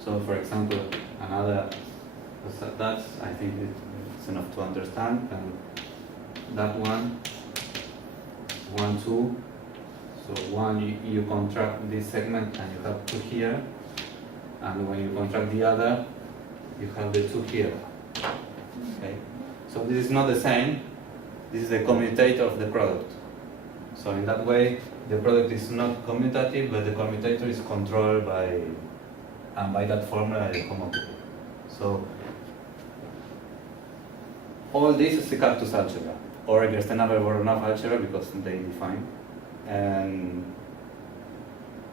So, for example, another, that's, I think it's enough to understand, and that one, 1, 2, so one you contract this segment and you have 2 here, and when you contract the other, you have the 2 here, okay? So this is not the same, this is the commutator of the product. So in that way, the product is not commutative, but the commutator is controlled by, and by that formula, the homotopy. So all this is a Cactus algebra, or a Gerstenhaber or algebra because they define. And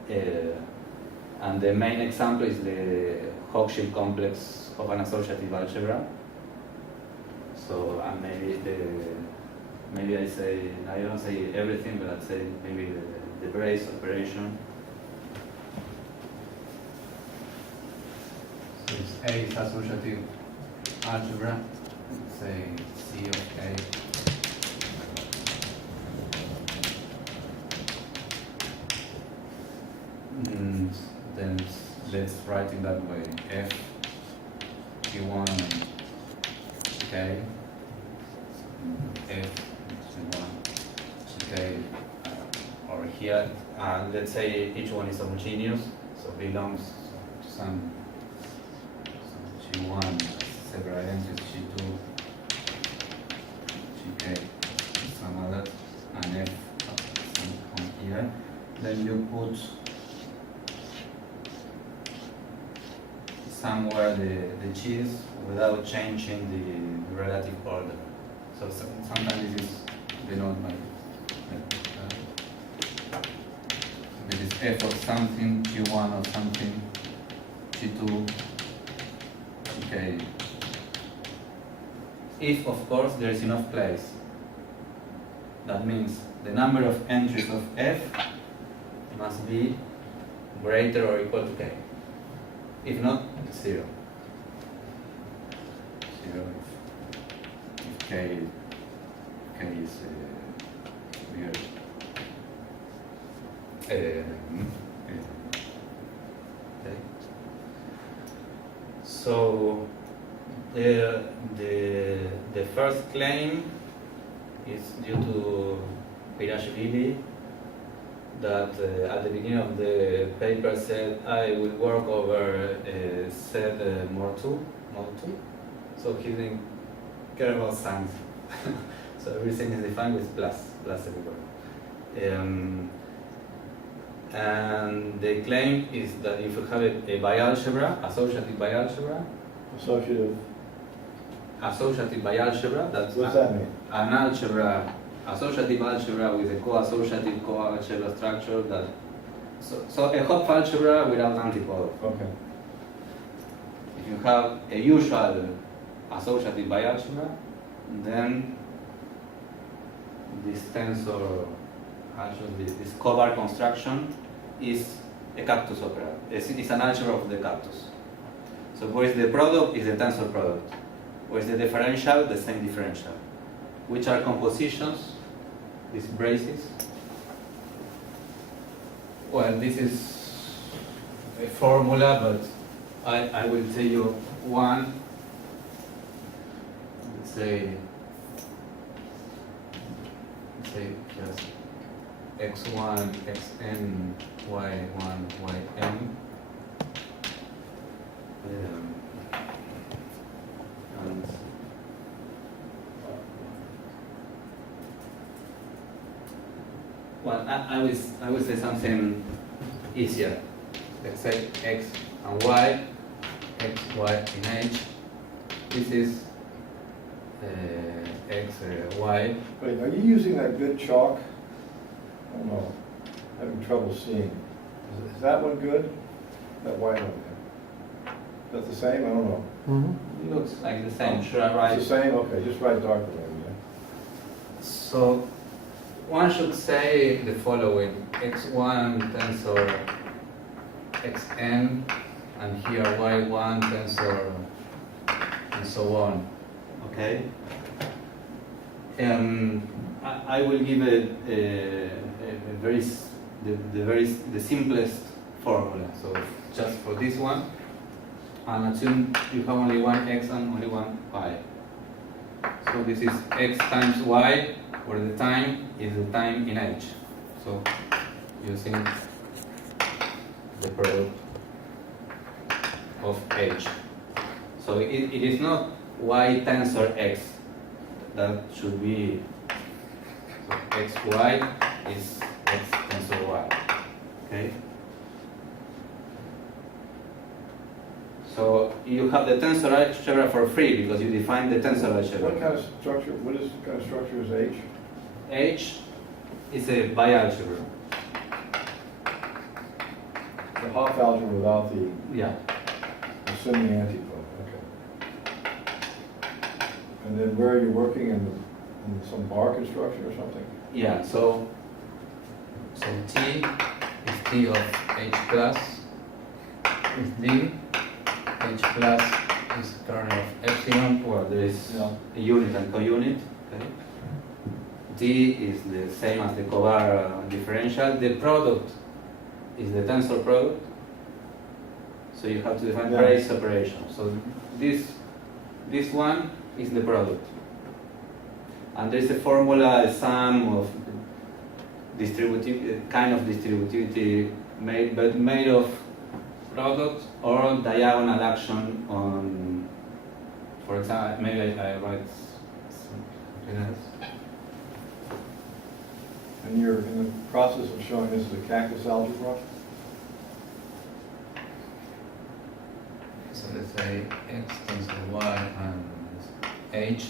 the main example is the Hochschild complex of an associative algebra. So and maybe I don't say everything, but I'd say maybe the brace operation. So it's A is associative algebra, say C of A. And then let's write it that way. F Q1 K F Q1 K or here, let's say each one is homogeneous, so belongs to some G1, several identities, G2, GK, some others, and F some here. Then you put somewhere the G's without changing the relative order. So sometimes this is denoted by this is F of something, Q1 of something, G2. Okay. If, of course, there is enough place. That means the number of entries of F must be greater or equal to K. If not, it's 0. 0 if K is weird. Okay. So the first claim is due to Pirashvili, that at the beginning of the paper said I will work over set mod 2. So he didn't care about signs. So everything is defined with plus everywhere. And the claim is that if you have a bialgebra, associative bialgebra, associative bialgebra, that's what's that mean? an algebra, associative algebra with a co-associative coalgebra structure that, so a Hopf algebra without antipode. Okay. If you have a usual associative bialgebra, then this tensor, actually this cobar construction is a Cactus operator. It's an algebra of the Cactus. So what is the product? Is the tensor product. What is the differential? The same differential. Which are compositions? These braces. Well, this is a formula, but I will tell you one. Let's say just x1, xn, y1, yn. And well, I will say something easier. Let's say x and y, x, y in H. This is x, y. Wait, are you using that good chalk? I don't know, having trouble seeing. Is that one good? That white one there? Is that the same? I don't know. It looks like the same. Should I write? It's the same? Okay, just write darker maybe, yeah. So one should say the following: x1 tensor xn, and here y1 tensor, and so on. Okay. I will give the simplest formula. So just for this one, and assume you have only one x and only one y. So this is x times y, where the time is the time in H. So using the product of H. So it is not y tensor x. That should be, so xy is x tensor y. Okay? So you have the tensor algebra for free because you define the tensor algebra. What kind of structure, what is kind of structure is H? H is a bialgebra. The Hopf algebra without the Yeah. assuming antipode, okay. And then where are you working in some bar construction or something? Yeah, so T is T of H plus is D. H plus is kernel of epsilon, where there is Yeah. a unit and co-unit. Okay. D is the same as the cobar differential. The product is the tensor product. So you have to define Yeah. brace operation. So this one is the product. And there's a formula, a sum of distributive, kind of distributivity made of product or diagonal action on, for example, maybe I write something else. And you're in the process of showing this as a Cactus algebra? So let's say x tensor y and h.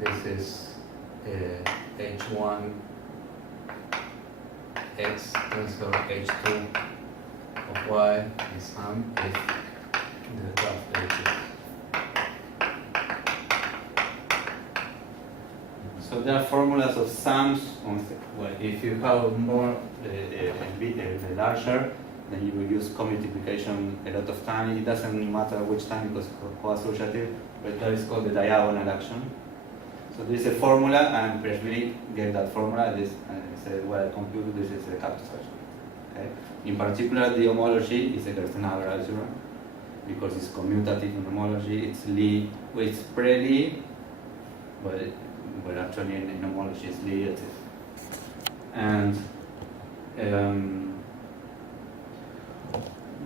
This is h1 x tensor h2 of y is sum if the graph h is. So there are formulas of sums. Well, if you have more a larger, then you will use commutative a lot of time. It doesn't matter which time because it's co-associative, but that is called the diagonal action. So this is a formula, and previously get that formula. This I said, well, compute this is a Cactus algebra. Okay. In particular, the homology is a Gerstenhaber algebra because it's commutative in homology. It's Lie, well, it's pre-Lie, but actually in homology it's liative. And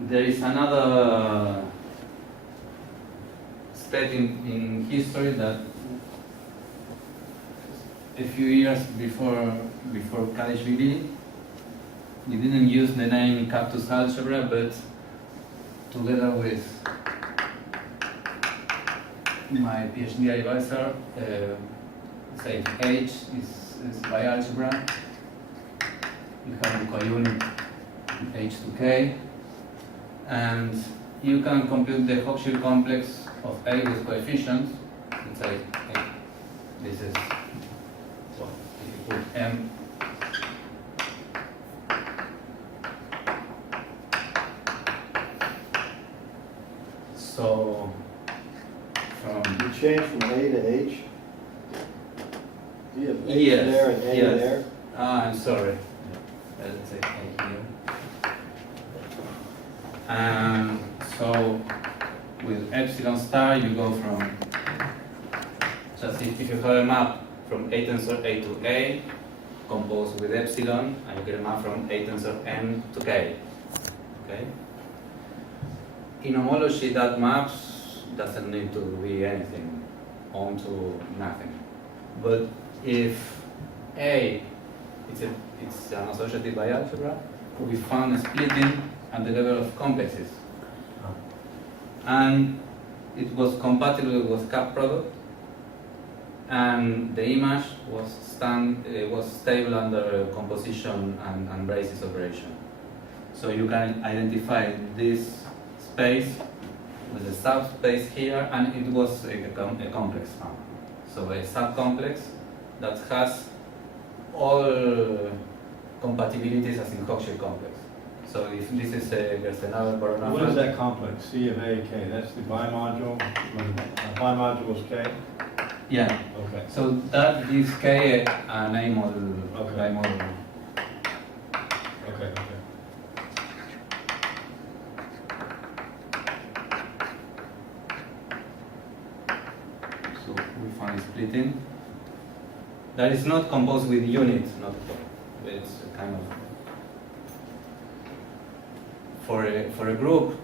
there is another step in history that a few years before Kalishvili, we didn't use the name Cactus algebra, but together with my PhD advisor, say H is bialgebra. You have the co-unit H to K, and you can compute the Hochschild complex of A with coefficients. Let's say this is, well, if you Um, so from You change from A to H? Do you have H Yes, there and A yes. there? I'm sorry. Let's say A here. So with epsilon star, you go from just if you have a map from A tensor A to A, composed with epsilon, and you get a map from A tensor N to K. Okay. In homology, that maps doesn't need to be anything onto nothing. But if A it's an associative bialgebra, we found a splitting at the level of complexes. And it was compatible with cap product, and the image was stable under composition and braces operation. So you can identify this space with a subspace here, and it was a complex map. So a subcomplex that has all compatibilities as in Hochschild complex. So if this is a Gerstenhaber Baron, What is that complex? C of A, K, that's the bimodule? Bimodule is K? Yeah. Okay. So that gives K an A model, Okay. bimodal. Okay, okay. So we find splitting. That is not composed with units, not it's a kind of for a group.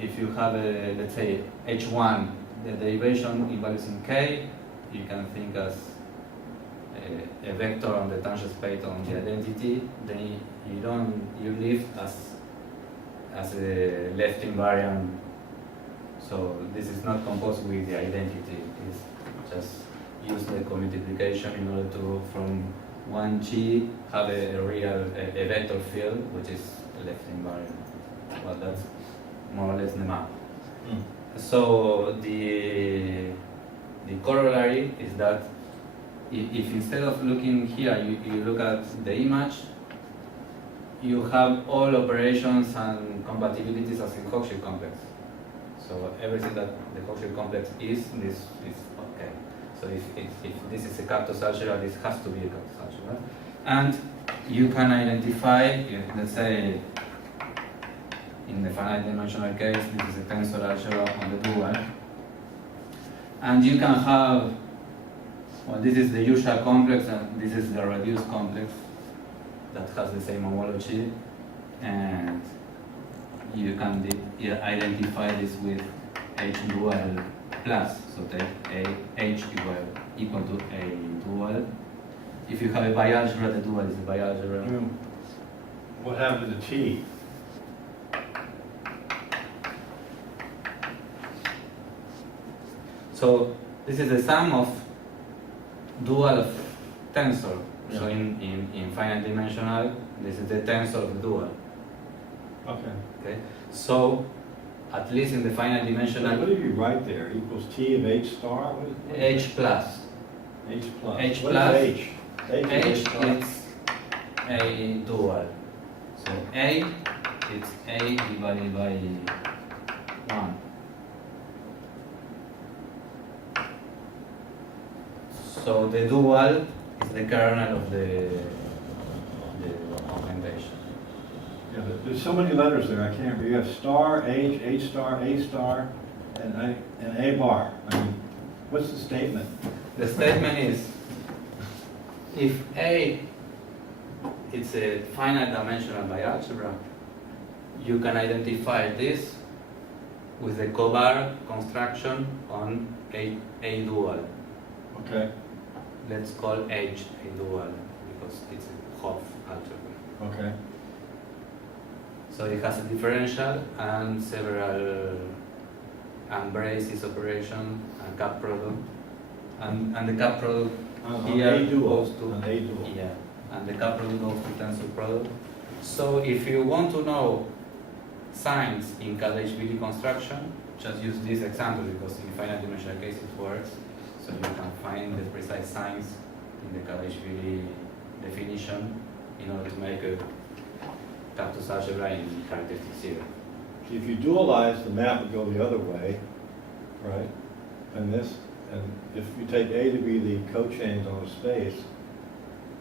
If you have a, let's say, H1, the derivation involves in K, you can think as a vector on the tangent space on the identity. Then you live as a left invariant. So this is not composed with the identity. It's just use the commutification in order to from 1G have a real a vector field which is left invariant. Well, that's more or less the map. So the corollary is that if instead of looking here you look at the image, you have all operations and compatibilities as in Hochschild complex. So everything that the Hochschild complex is, this is okay. So if this is a Cactus-algebra, this has to be a Cactus-algebra. And you can identify, let's say, in the finite dimensional case, this is a tensor algebra on the dual. And you can have, well, this is the usual complex, and this is the reduced complex that has the same homology. And you can identify this with H dual plus, so take H equal to A dual. If you have a bialgebra, the dual is a bialgebra. What happened to the T? So this is the sum of dual of tensor. So Yeah. in finite dimensional, this is the tensor of the dual. Okay. Okay. So at least in the finite What dimensional, did you write there? Equals T of H star? What is H plus. H plus. H What plus. is H? H is H star. is a dual. So A it's A divided by 1. So the dual is the kernel of the augmentation. Yeah, but there's so many letters there, I can't read. You have star, H, H star, A star, and A bar. I mean, what's the statement? The statement is, if A is a finite dimensional bialgebra, you can identify this with the cobar construction on A dual. Okay, Let's call H a dual because it's a Hopf algebra. okay. So it has a differential and several braces operation and cap product, and the cap product here A dual. goes to An A dual. yeah, and the cap product goes to tensor product. So if you want to know signs in Cacti-algebra construction, just use this example because in finite dimensional case it works. So you can find the precise signs in the Cacti-algebra definition in order to make a Cactus algebra in characteristic 0. If you dualize, the map would go the other way, right? And if you take A to be the cochains on a space,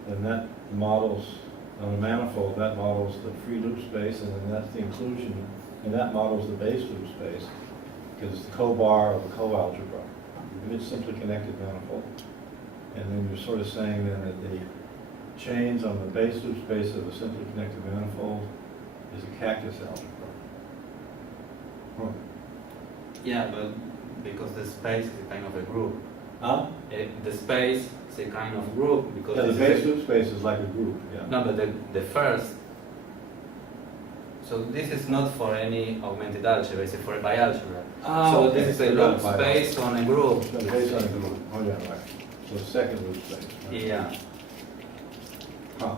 then that models, on a manifold, that models the free loop space, and then that's the inclusion, and that models the base loop space, because it's the cobar of a coalgebra. If it's simply connected manifold. And then you're sort of saying then that the chains on the base loop space of a simply connected manifold is a Cactus algebra. Huh. Yeah, but because the space is a kind of a group. Huh? The space is a kind of group because Yeah, the this base is loop space is like a group, yeah. no, but the first. So this is not for any augmented algebra; it's for a bialgebra. So okay. this is a Forgot loop about space on a group. So based on a group. Oh, yeah, right. So second loop space. Right. Yeah. Huh.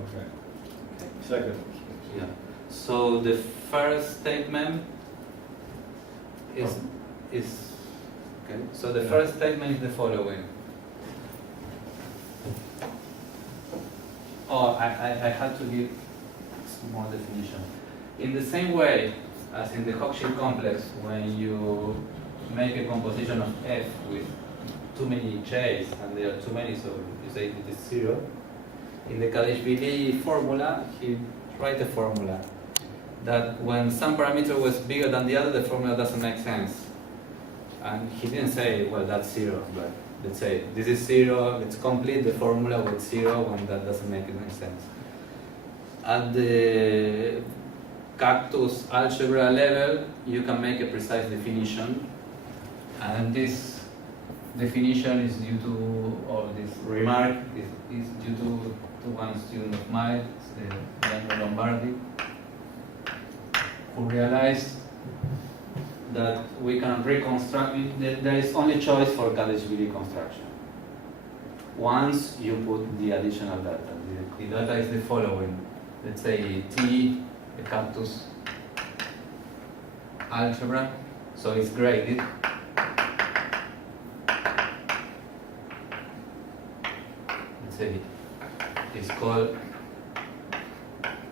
Okay. Second loop space. Yeah. So the first statement is okay. So the Yeah. first statement is the following. Oh, I had to give some more definition. In the same way as in the Hochschild complex, when you make a composition of F with too many J's and there are too many, so you say it is 0. In the Cacti-algebra formula, he write a formula that when some parameter was bigger than the other, the formula doesn't make sense. And he didn't say, well, that's 0, but let's say this is 0, let's complete the formula with 0 when that doesn't make any sense. At the Cactus algebra level, you can make a precise definition, and this definition is due to, or this remark is due to one student of mine, Daniel Lombardi, who realized that we can reconstruct, there is only choice for Cacti-algebra construction. Once you put the additional data, the data is the following. Let's say T, a Cactus algebra, so it's graded. Let's say it's called,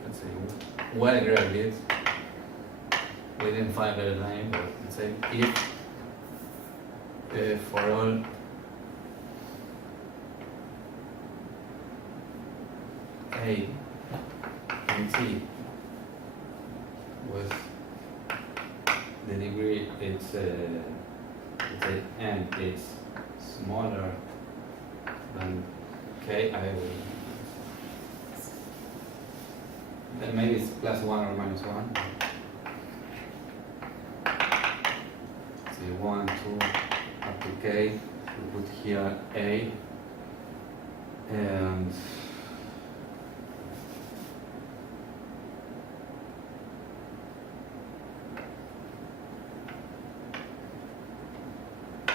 let's say, well graded. We didn't find better name, but let's say if for all A and T with the degree it's let's say n is smaller than K, I will then maybe it's +1 or -1. 1, 2, up to K, we put here A, and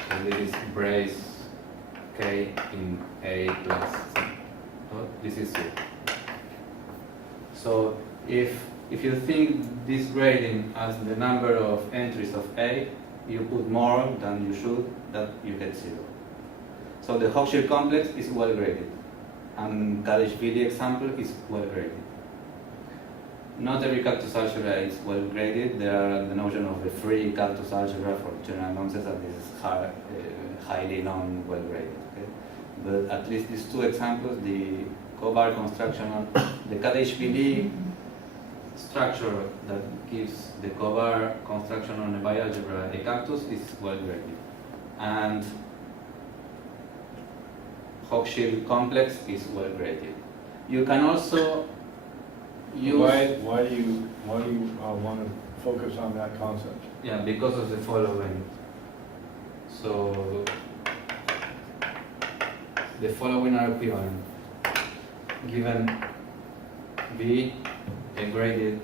so this is brace K in A plus C. Oh, this is C. So if you think this grading as the number of entries of A, you put more than you should, that you get 0. So the Hochschild complex is well graded, and Cacti-algebra example is well graded. Not every Cactus algebra is well graded. There are the notion of the free Cactus algebra for general nonsense, and this is highly non-well graded. Okay? But at least these two examples, the cobar construction on the Cacti-algebra structure that gives the cobar construction on a bialgebra, a Cactus, is well graded. And Hochschild complex is well graded. You can also use... Why do you want to focus on that concept? Yeah, because of the following. So the following are equivalent. Given V, a graded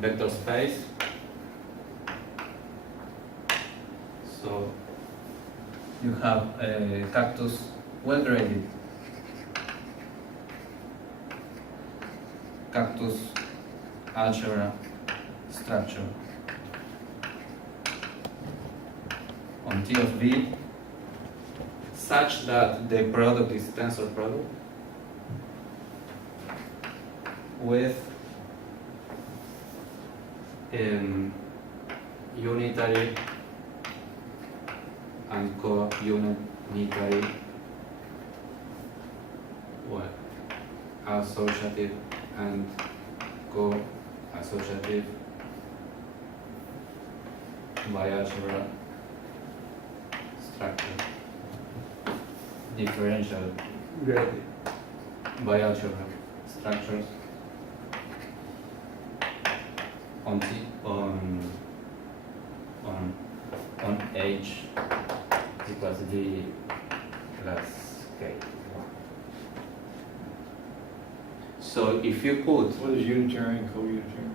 vector space. So you have a Cactus well graded. Cactus algebra structure on T of V such that the product is tensor product with unitary and co-unitary associative and co-associative bialgebra structure, differential graded bialgebra structures on H equals V plus K. So if you put What is unitary and co-unitary?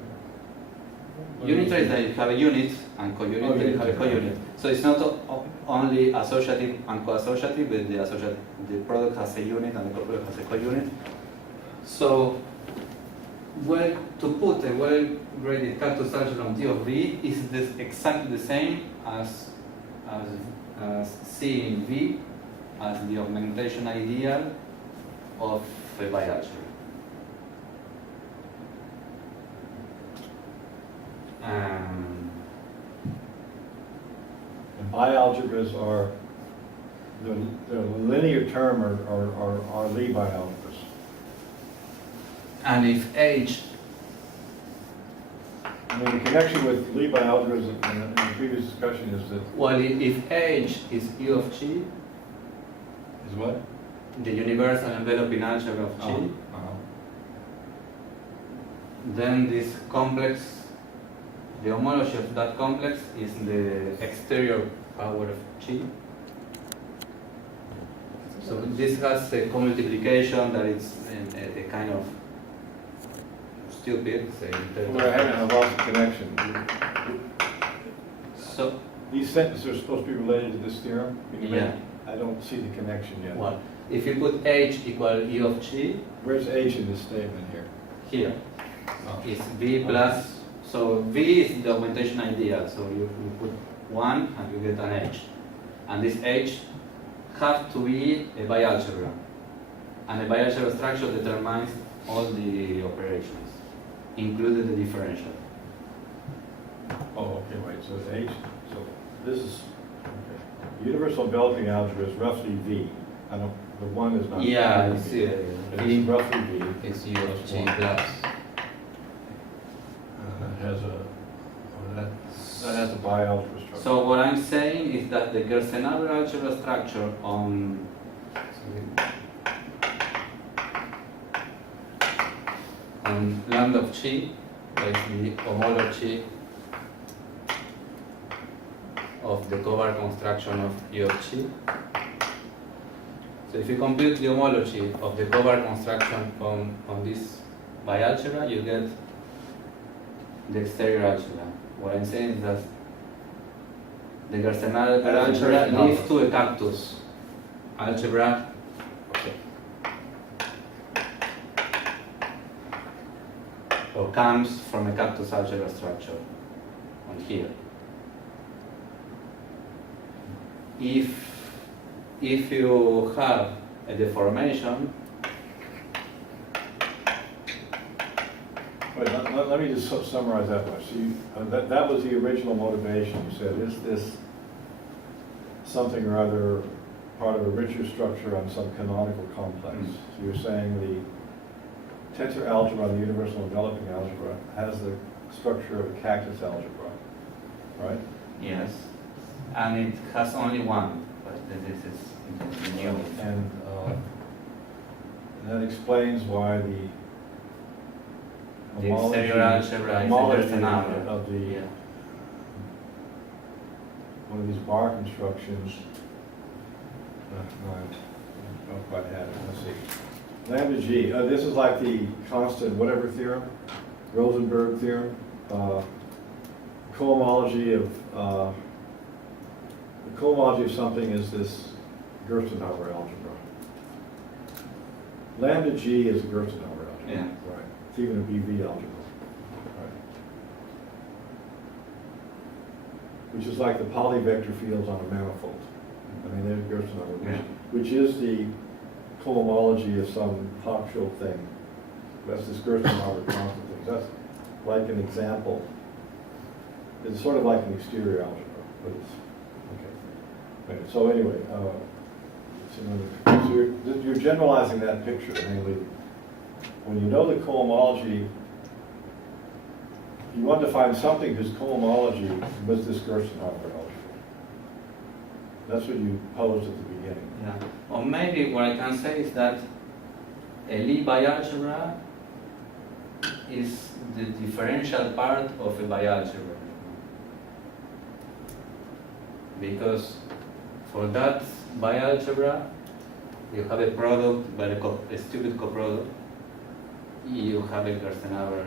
unitary is that you have a unit and co-unitary you have a co-unit. So it's not only associative and co-associative, but the product has a unit and the product has a co-unit. So to put a well-graded Cactus algebra on D of V is exactly the same as seeing V as the augmentation ideal of a bialgebra. And bialgebras are, the linear term are Lie bialgebras. And if H, I mean, the connection with Lie bialgebras in the previous discussion is that. well, if H is U of G, Is what? the universal enveloping algebra of G, then this complex, the homology of that complex is the exterior power of G. So this has a co-multiplication that is a kind of stupid, say, in terms We're having of. a loss of connection. So, These sentences are supposed to be related to this theorem? Can you yeah. make- I don't see the connection yet. Well, if you put H equal U of G, Where's H in this statement here? here is V plus, so V is the augmentation ideal, so you put 1 and you get an H. And this H have to be a bialgebra. And a bialgebra structure determines all the operations, including the differential. Oh, okay, wait, so H, so this is, okay. Universal enveloping algebra is roughly V. I don't, the one is not. Yeah, it's It's roughly V. it's U of G plus. Has a, that has a bialgebra structure. So what I'm saying is that the Gerstenhaber algebra structure on lambda of G, like the homology of the cobar construction of U of G. So if you compute the homology of the cobar construction on this bialgebra, you get the exterior algebra. What I'm saying is that the Gerstenhaber algebra leads to a Cactus algebra. Or comes from a Cactus algebra structure on here. If you have a deformation, Wait, let me just summarize that much. So that was the original motivation. You said, is this something or other part of a richer structure on some canonical complex? Mm. So you're saying the tensor algebra, the universal enveloping algebra, has the structure of a Cactus algebra, right? yes, and it has only one, but this is new. And that explains why the exterior algebra is homology the Gerstenhaber. of the Yeah. one of these bar constructions. I don't quite have it. Let's see. Lambda G. This is like the constant whatever theorem, Rosenberg theorem. Cohomology of the cohomology of something is this Gerstenhaber algebra. Lambda G is a Gerstenhaber algebra. Yeah. Right. It's even a BV algebra. Right. Which is like the polyvector fields on a manifold. I mean, there's Gerstenhaber. Yeah. which is the cohomology of some Hochschild thing. That's this Gerstenhaber constant thing. That's like an example. It's sort of like an exterior algebra, but it's, okay. Right, so anyway, so you're generalizing that picture, namely, when you know the cohomology, you want to find something whose cohomology was this Gerstenhaber algebra. That's what you posed at the beginning. Yeah. Or maybe what I can say is that a Lie bialgebra is the differential part of a bialgebra. Because for that bialgebra, you have a product, but a stupid coproduct. You have a Gerstenhaber.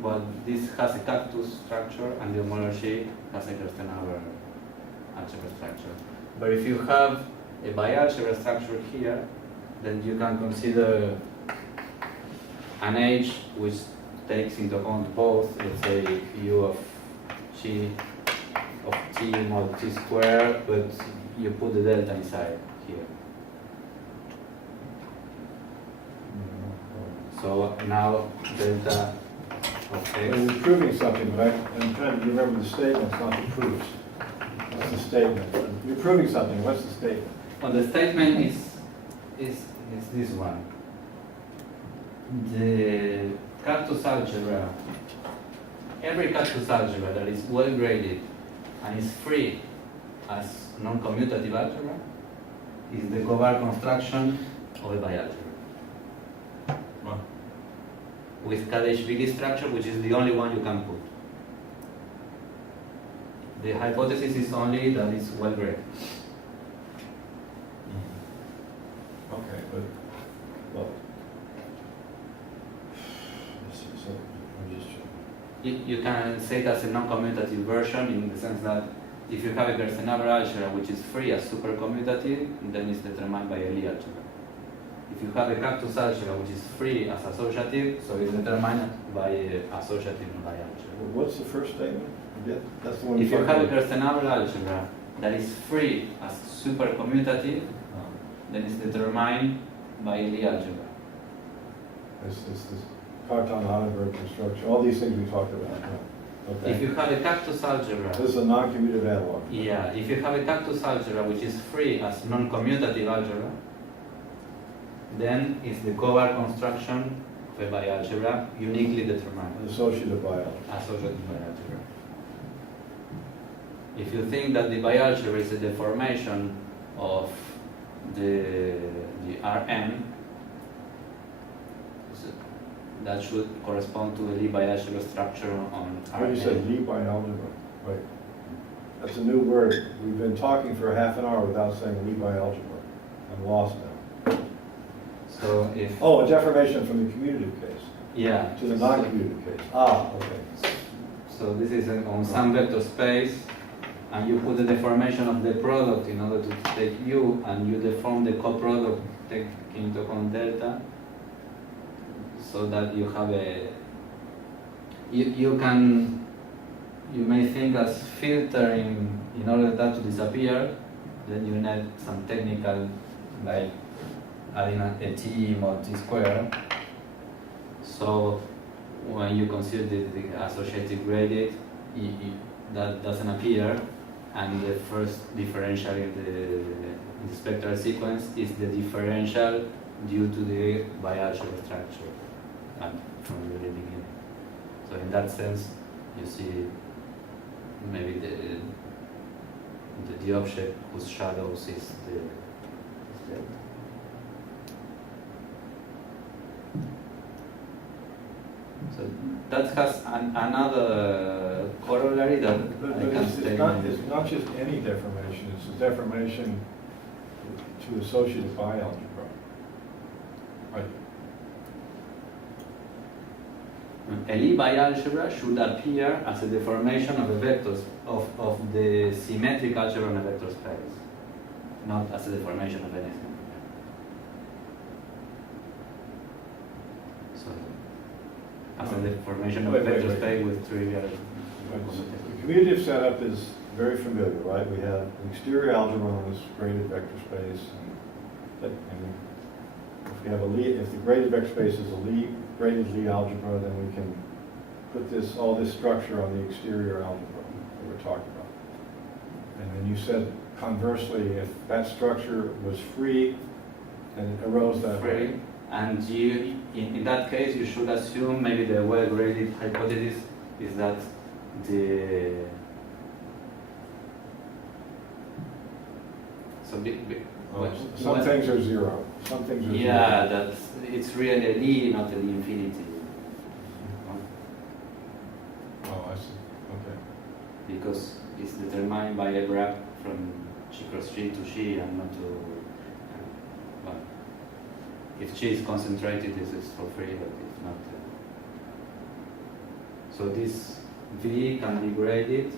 Well, this has a Cactus structure, and the homology has a Gerstenhaber algebra structure. But if you have a bialgebra structure here, then you can consider an H which takes into account both, let's say, u of g of t mod t squared, but you put the delta inside here. So now delta of Well, x. you're proving something, but I'm trying to remember the statements, not the proofs. What's the statement? You're proving something. What's the statement? Well, the statement is this one. The Cactus algebra, every Cactus algebra that is well graded and is free as non-commutative algebra is the cobar construction of a bialgebra. With Cacti-algebra structure, which is the only one you can put. The hypothesis is only that it's well graded. Okay, but, well, let's see, so, I'm just checking. You can say that's a non-commutative version in the sense that if you have a Gerstenhaber algebra which is free as super-commutative, then it's determined by a Lie algebra. If you have a Cactus algebra which is free as associative, so it's determined by associative bialgebra. Well, what's the first statement? Again? That's the one. If you have a talked about. Gerstenhaber algebra that is free as super-commutative, then it's determined by a Lie algebra. This Cartan-Heidelberg construction, all these things we talked about. Yeah. Okay. If you have a Cactus algebra, This is a non-commutative analog. yeah, if you have a Cactus algebra which is free as non-commutative algebra, then it's the cobar construction of a bialgebra uniquely determined. An associative biology. Associative bialgebra. If you think that the bialgebra is a deformation of the Rn, so that should correspond to a Lie bialgebra structure on What do you say, Rn. Lie bialgebra? Right. That's a new word. We've been talking for half an hour without saying Lie bialgebra. I'm lost now. So if Oh, a deformation from the commutative case yeah, to the non-commutative case. Ah, okay. so this is on some vector space, and you put the deformation of the product in order to take u, and you deform the coproduct taking into account delta, so that you have a you may think as filtering in order that to disappear. Then you need some technical, like adding a t mod t squared. So when you consider the associative gradient, that doesn't appear, and the first differential in the spectral sequence is the differential due to the bialgebra structure from the very beginning. So in that sense, you see maybe the object whose shadows is the So that has another corollary that But I can it's state. it's not just any deformation, it's a deformation to associative bialgebra. Right. A Lie bialgebra should appear as a deformation of the vectors of the symmetric algebra in a vector space, not as a deformation of anything. So, as a deformation of a Wait, vector wait. space with trivial. The commutative setup is very familiar, right? We have an exterior algebra on this graded vector space, and But, if we have a Lie, if the graded vector space is a graded Lie algebra, then we can put all this structure on the exterior algebra that we're talking about. And then you said conversely, if that structure was free, then it arose that way. Free. And you, in that case, you should assume maybe the well-graded hypothesis is that Some things are zero. Some things are yeah, zero. that it's really a Lie, not a Lie infinity. Oh, I see. Okay. Because it's determined by a graph from G cross G to G and not to. Well, if G is concentrated, this is for free, but if not. So this V can be graded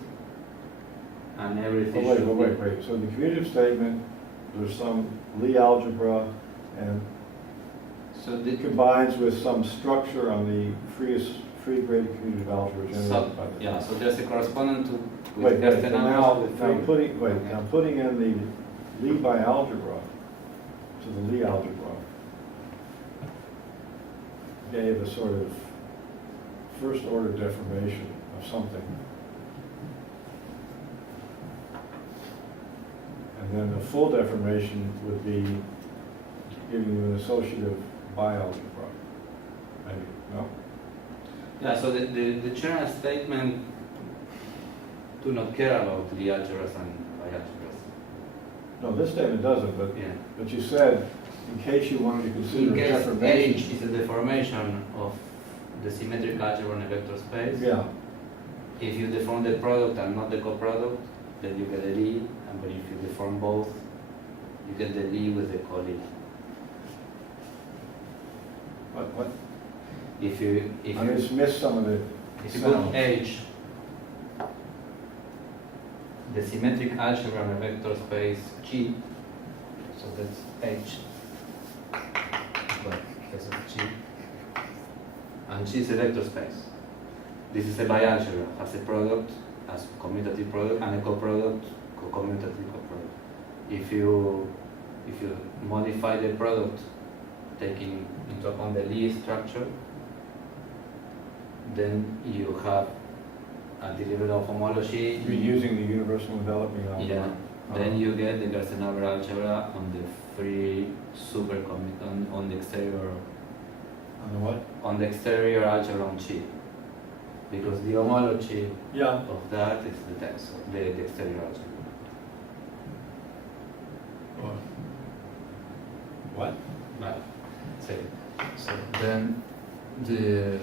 and everything. Oh, should be- wait. So in the commutative statement, there's some Lie algebra, and So it combines with some structure on the free graded commutative algebra generated by the. yeah, so there's a correspondent to Wait, Gerstenhaber so now, with now free- putting, wait, Okay. now putting in the Lie bialgebra to the Lie algebra gave a sort of first order deformation of something. And then the full deformation would be giving you an associative bialgebra. Maybe, no? Yeah, so the general statement do not care about the algebras and bialgebras. No, this statement doesn't, but Yeah. you said, in case you wanted to consider In case deformation. H is a deformation of the symmetric algebra in a vector space, Yeah, if you deform the product and not the coproduct, then you get a Lie, and but if you deform both, you get the Lie with the co-Lie. what? If you I just missed some of the if you put sounds. H, the symmetric algebra in a vector space G, so that's H, but that's of G, and G is a vector space. This is a bialgebra, has a product, as commutative product, and a coproduct, commutative coproduct. If you modify the product, taking into account the Lie structure, then you have a derivative of homology. You're using the universal enveloping algebra. Yeah. Then you get the Gerstenhaber algebra on the free on the exterior On the what? on the exterior algebra on G. Because the homology Yeah. of that is the tensor, the exterior algebra. What? Right. So then the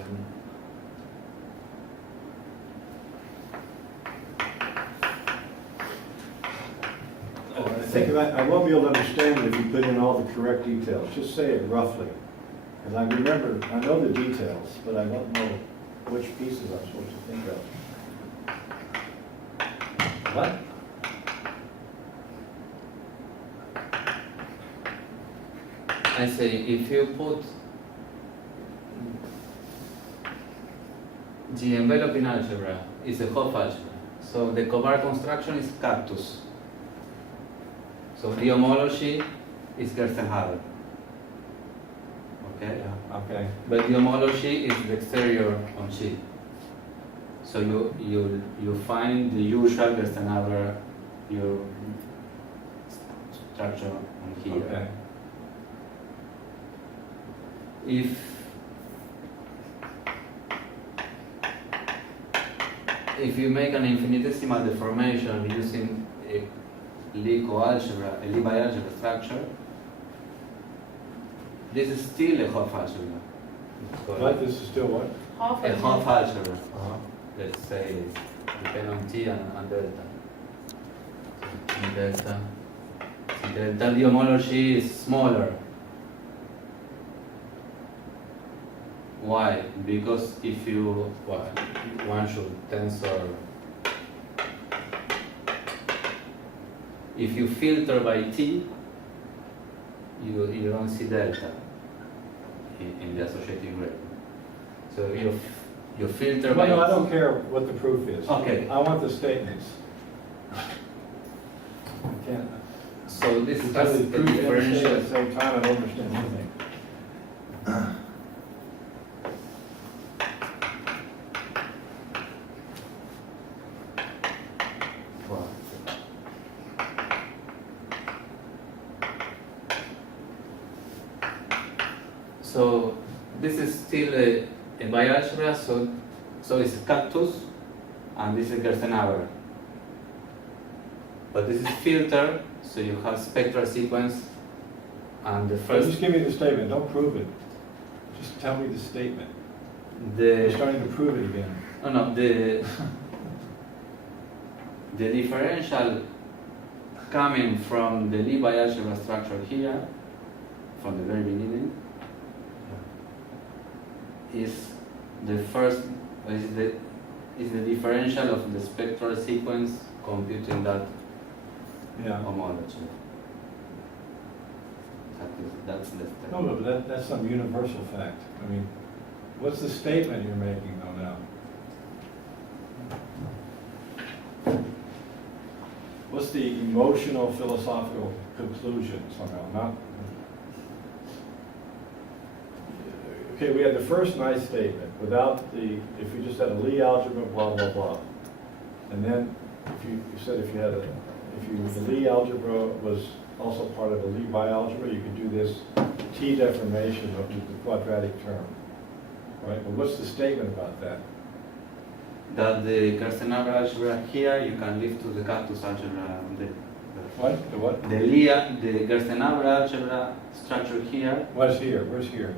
I think I won't be able to understand it if you put in all the correct details. Just say it roughly. Because I remember, I know the details, but I don't know which pieces I'm supposed to think of. what? I say if you put the enveloping algebra is a Hopf algebra, so the cobar construction is Cactus. So the homology is Gerstenhaber. Okay? Okay. But the homology is the exterior on G. So you find the usual Gerstenhaber your structure on here. Okay. If you make an infinitesimal deformation using a Lie coalgebra, a Lie bialgebra structure, this is still a Hopf algebra. But this is still what? Half A and Hopf half. algebra. Let's say depend on T and delta. And delta. Delta the homology is smaller. Why? Because if you, well, one should tensor. If you filter by T, you don't see delta in the associative gradient. So you filter by No, I don't care what the proof is. Okay. I want the statements. I can't. So So this is Tell just you the the truth and say differential. at the same time, I don't understand anything. So this is still a bialgebra, so it's Cactus, and this is Gerstenhaber. But this is filter, so you have spectral sequence, and the Just first, give me the statement, don't prove it. Just tell me the statement. You're the starting to prove it again. no, the differential coming from the Lie bialgebra structure here, from the very beginning, is the first is the differential of the spectral sequence computing that Yeah. homology. That's the step. No, but that's some universal fact. I mean, what's the statement you're making though now? What's the emotional philosophical conclusion somehow? Not. Okay, we had the first nice statement without the, if you just had a Lie algebra, blah, blah, blah. And then if you said if the Lie algebra was also part of the Lie bialgebra, you could do this T deformation of the quadratic term. Right? But what's the statement about that? That the Gerstenhaber algebra here you can lift to the Cactus algebra. What? The what? The Gerstenhaber algebra structure here What's here? Where's here?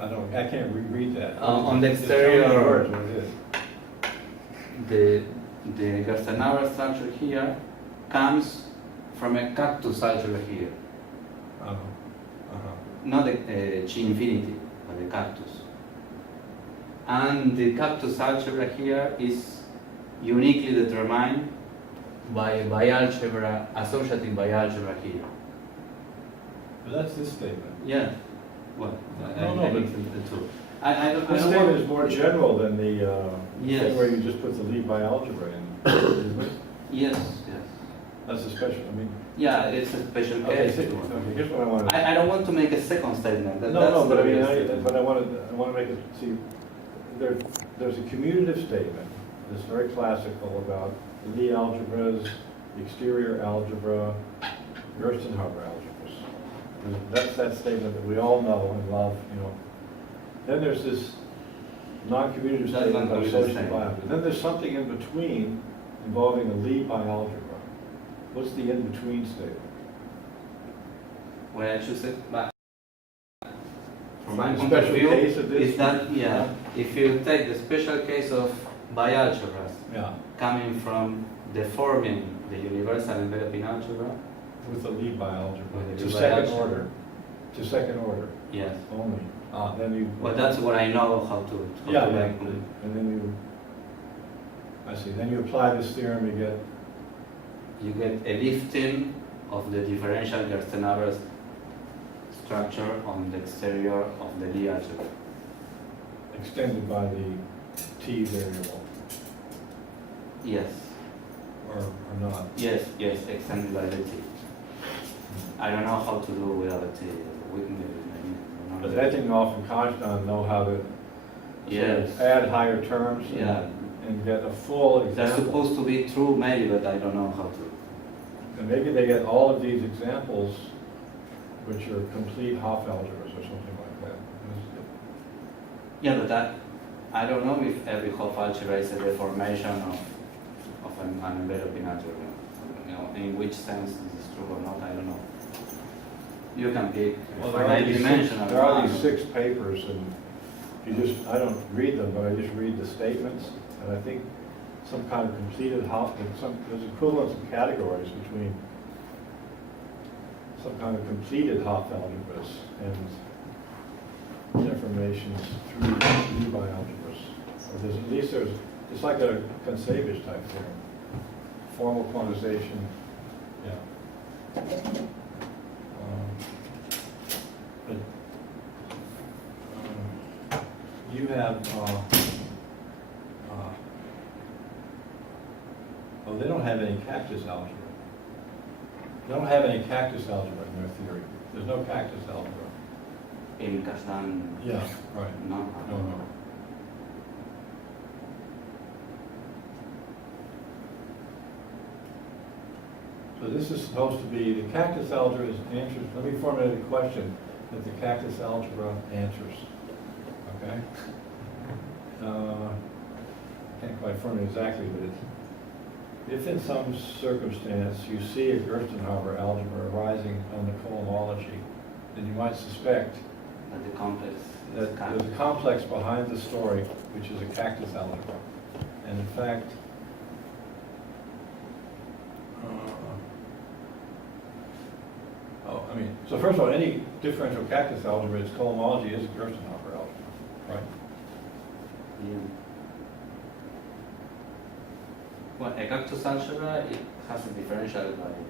I can't reread that. On the Just tell me the exterior- words, what it is. the Gerstenhaber structure here comes from a Cactus algebra here, Uh-huh. Uh-huh. not the G infinity, but the Cactus. And the Cactus algebra here is uniquely determined by a bialgebra, associative bialgebra here. But that's this statement. Yeah. Well, No, I but- mix the two. I don't This want- statement is more general than the Yes. thing where you just put the Lie bialgebra in. Isn't it? Yes, yes. That's a special, I mean. Yeah, it's a special Okay, case. okay, here's what I want to. I don't want to make a second statement. No, That's no, but I the mean, best I statement. want to make it, see, there's a commutative statement that's very classical about the Lie algebras, the exterior algebra, Gerstenhaber algebras. That's that statement that we all know and love, you know. Then there's this non-commutative That's statement about non-commutative associative statement. bialgebra. Then there's something in between involving the Lie bialgebra. What's the in-between statement? What I should say, but from my Find a point of special view, case of this? is that, yeah, if you take the special case of bialgebras Yeah, coming from deforming the universal enveloping algebra, with the Lie bialgebra, With the to Lie second bialgebra. order, to second order yes. only. Then you. Well, that's what I know how to Yeah, to yeah, make them. and then you, I see, then you apply this theorem, you get, You get a lifting of the differential Gerstenhaber structure on the exterior of the Lie algebra. extended by the T variable, Yes, or not. yes, extended by the T. I don't know how to do without a T. But Etting and Constant know how to Yes. add higher terms Yeah. and get a full That's example. supposed to be true, maybe, but I don't know how to. And maybe they get all of these examples, which are complete Hopf algebras or something like that. Yeah, but I don't know if every Hopf algebra is a deformation of an enveloping algebra. You know, in which sense this is true or not, I don't know. You can pick Well, a finite dimensional. there are these one. 6 papers, and I don't read them, but I just read the statements, and I think some kind of completed Hopf, there's equivalence of categories between some kind of completed Hopf algebras and deformations through Lie algebras. Or it's like a Conceivage type theorem. Formal quantization, yeah. But you have, oh, they don't have any Cactus algebra. They don't have any Cactus algebra in their theory. There's no Cactus algebra. In Kazan, Yeah, right. no. No. So this is supposed to be, the Cactus algebra is answers, let me formulate a question that the Cactus algebra answers, okay? Can't quite formulate exactly, but if in some circumstance you see a Gerstenhaber algebra arising on the cohomology, then you might suspect But the complex that is there's a complex behind the story, which is a Cactus algebra. And in fact, so first of all, any differential Cactus algebra, its cohomology is a Gerstenhaber algebra, right? Yeah. Well, a Cactus algebra, it has a differential value.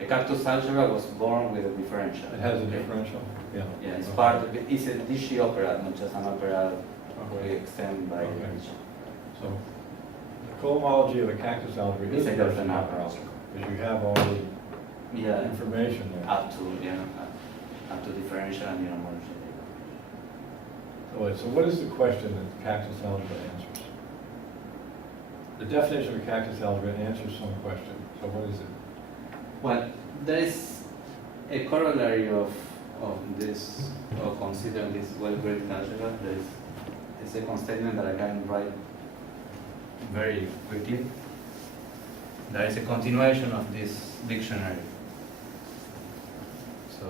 A Cactus algebra was born with a differential. It has a Okay. differential, yeah. Yeah, it's Okay. part of it. It's a Dichy opera, not just an opera we Okay. extend by Okay. Dichy. So the cohomology of a Cactus algebra is It's a a Gerstenhaber Gerstenhaber algebra, because you have all the Yeah, information there. up to differential and isomorphic. So what is the question that the Cactus algebra answers? The definition of a Cactus algebra answers some question. So what is it? Well, there is a corollary of this, of considering this well-graded algebra. There is a second statement that I can write very quickly. There is a continuation of this dictionary. So,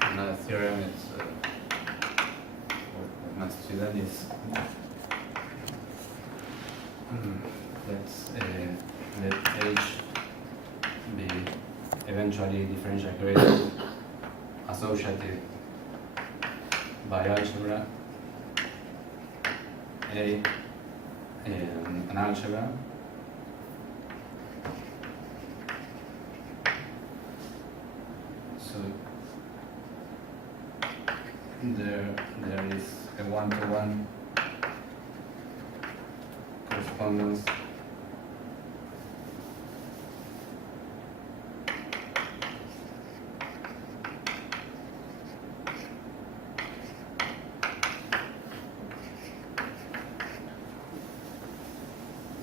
another theorem is, what my student is, let H be eventually differential graded, associative, bialgebra, A, an algebra, so there is a one-to-one correspondence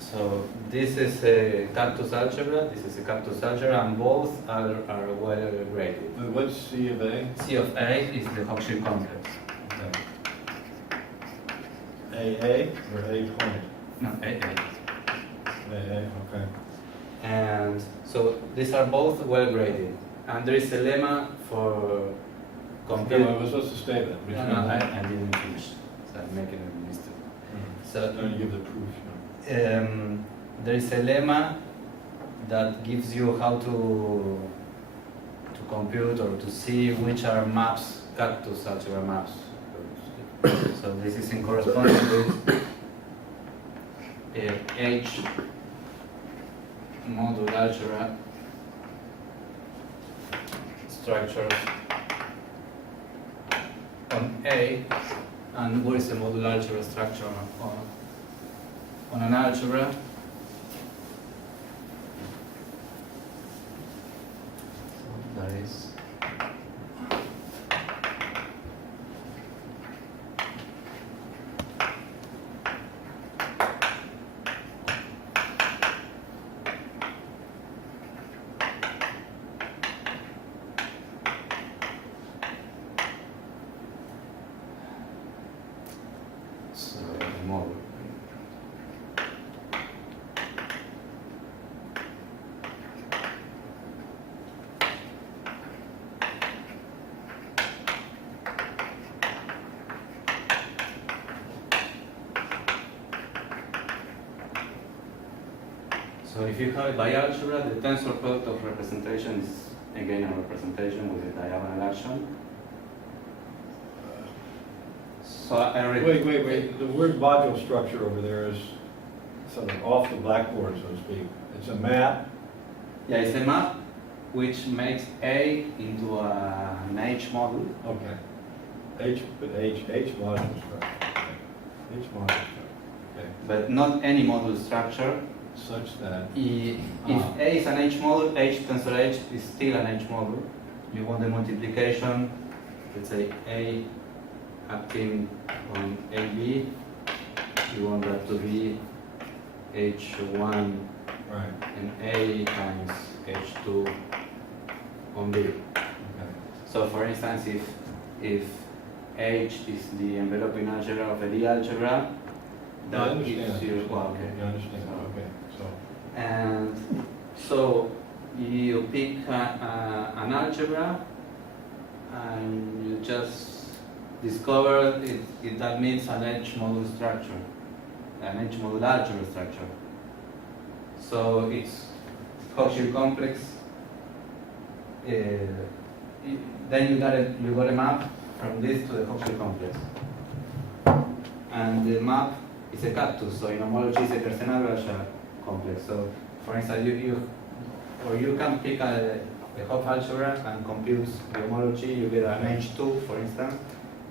So this is a Cactus algebra, this is a Cactus algebra, and both are well graded. What's C of A? C of A is the Hochschild complex. AA or A point? No, AA. AA, okay. And so these are both well graded. And there is a lemma for Okay, compute. what's the statement? Which No, one? I didn't finish, so I'm making a mistake. So Now you give the proof. there is a lemma that gives you how to compute or to see which are maps, Cactus algebra maps. So this is in correspondence with H-module-algebra structures on A, and what is a module algebra structure on an algebra? So that is more. So if you have a bialgebra, the tensor product of representation is again a representation with a diagonal action. So Wait. The word module structure over there is sort of off the blackboard, so to speak. It's a map. Yeah, it's a map which makes A into an H module. Okay. H module structure. Okay. H module structure. Okay. But not any module structure, such that, If A is an H module, H tensor H is still an H module. You want the multiplication, let's say A acting on AB, you want that to be H1 right, and A times H2 on B. okay. So for instance, if H is the enveloping algebra of a D algebra, I that understand. gives you, well, okay. You understand, okay, so, And so you pick an algebra and you just discover that means an H module structure, an H module algebra structure. So it's Hochschild complex. Then you got a map from this to the Hochschild complex, and the map is a Cactus. So in homology, it's a Gerstenhaber complex. So for instance, you can pick a Hopf algebra and compute the homology. You get an H2, for instance.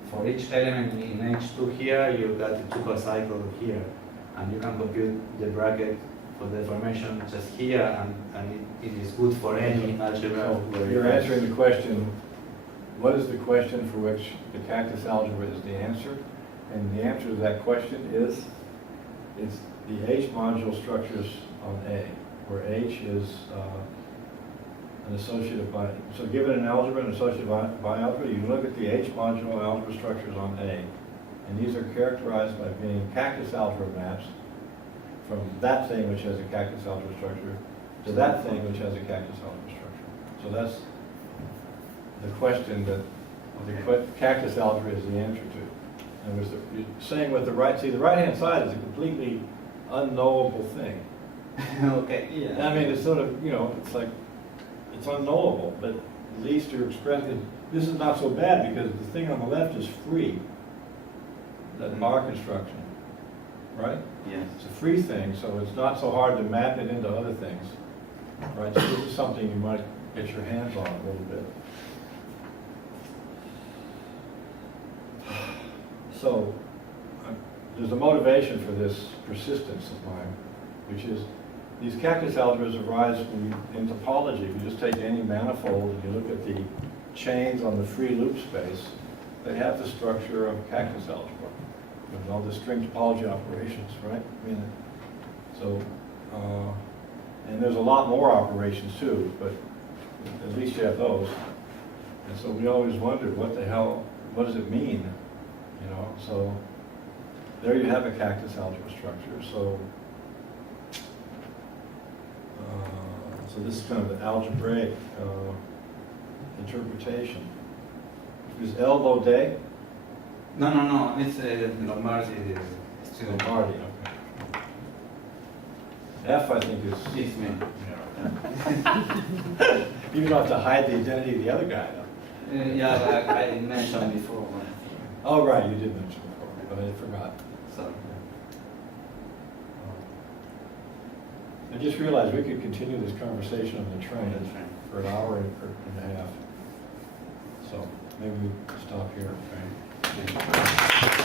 For each element in H2 here, you got a tuple cycle here, and you can compute the bracket for the deformation just here, and it is good for any algebra. where you're you have- answering the question, what is the question for which the Cactus algebra is the answer? And the answer to that question is, it's the H module structures on A, where H is an associative so given an algebra, an associative bialgebra, you look at the H module algebra structures on A, and these are characterized by being Cactus algebra maps from that thing which has a Cactus algebra structure to that thing which has a Cactus algebra structure. So that's the question that the Cactus algebra is the answer to. And was you're saying with the right-hand side is a completely unknowable thing. Okay. Yeah. I mean, it's sort of, it's like, it's unknowable, but at least you're expressing, this is not so bad because the thing on the left is free, that bar construction, right? Yes. It's a free thing, so it's not so hard to map it into other things, right? So this is something you might get your hands on a little bit. So, there's a motivation for this persistence of mine, which is these Cactus algebras arise in topology. If you just take any manifold and you look at the chains on the free loop space, they have the structure of Cactus algebra with all the string topology operations, right? I mean, so, and there's a lot more operations too, but at least you have those. And so we always wondered, what the hell, what does it mean? So there you have a Cactus algebra structure. So, so this is kind of the algebraic interpretation. Is L Lode? No. It's Lombardi. Lombardi, okay. F, I think, is. It's me. You don't have to hide the identity of the other guy, though. Yeah, I mentioned before. Oh, right, you did mention before, but I forgot. Sorry. I just realized we could continue this conversation on the train for an hour and a half. So maybe we stop here. Okay.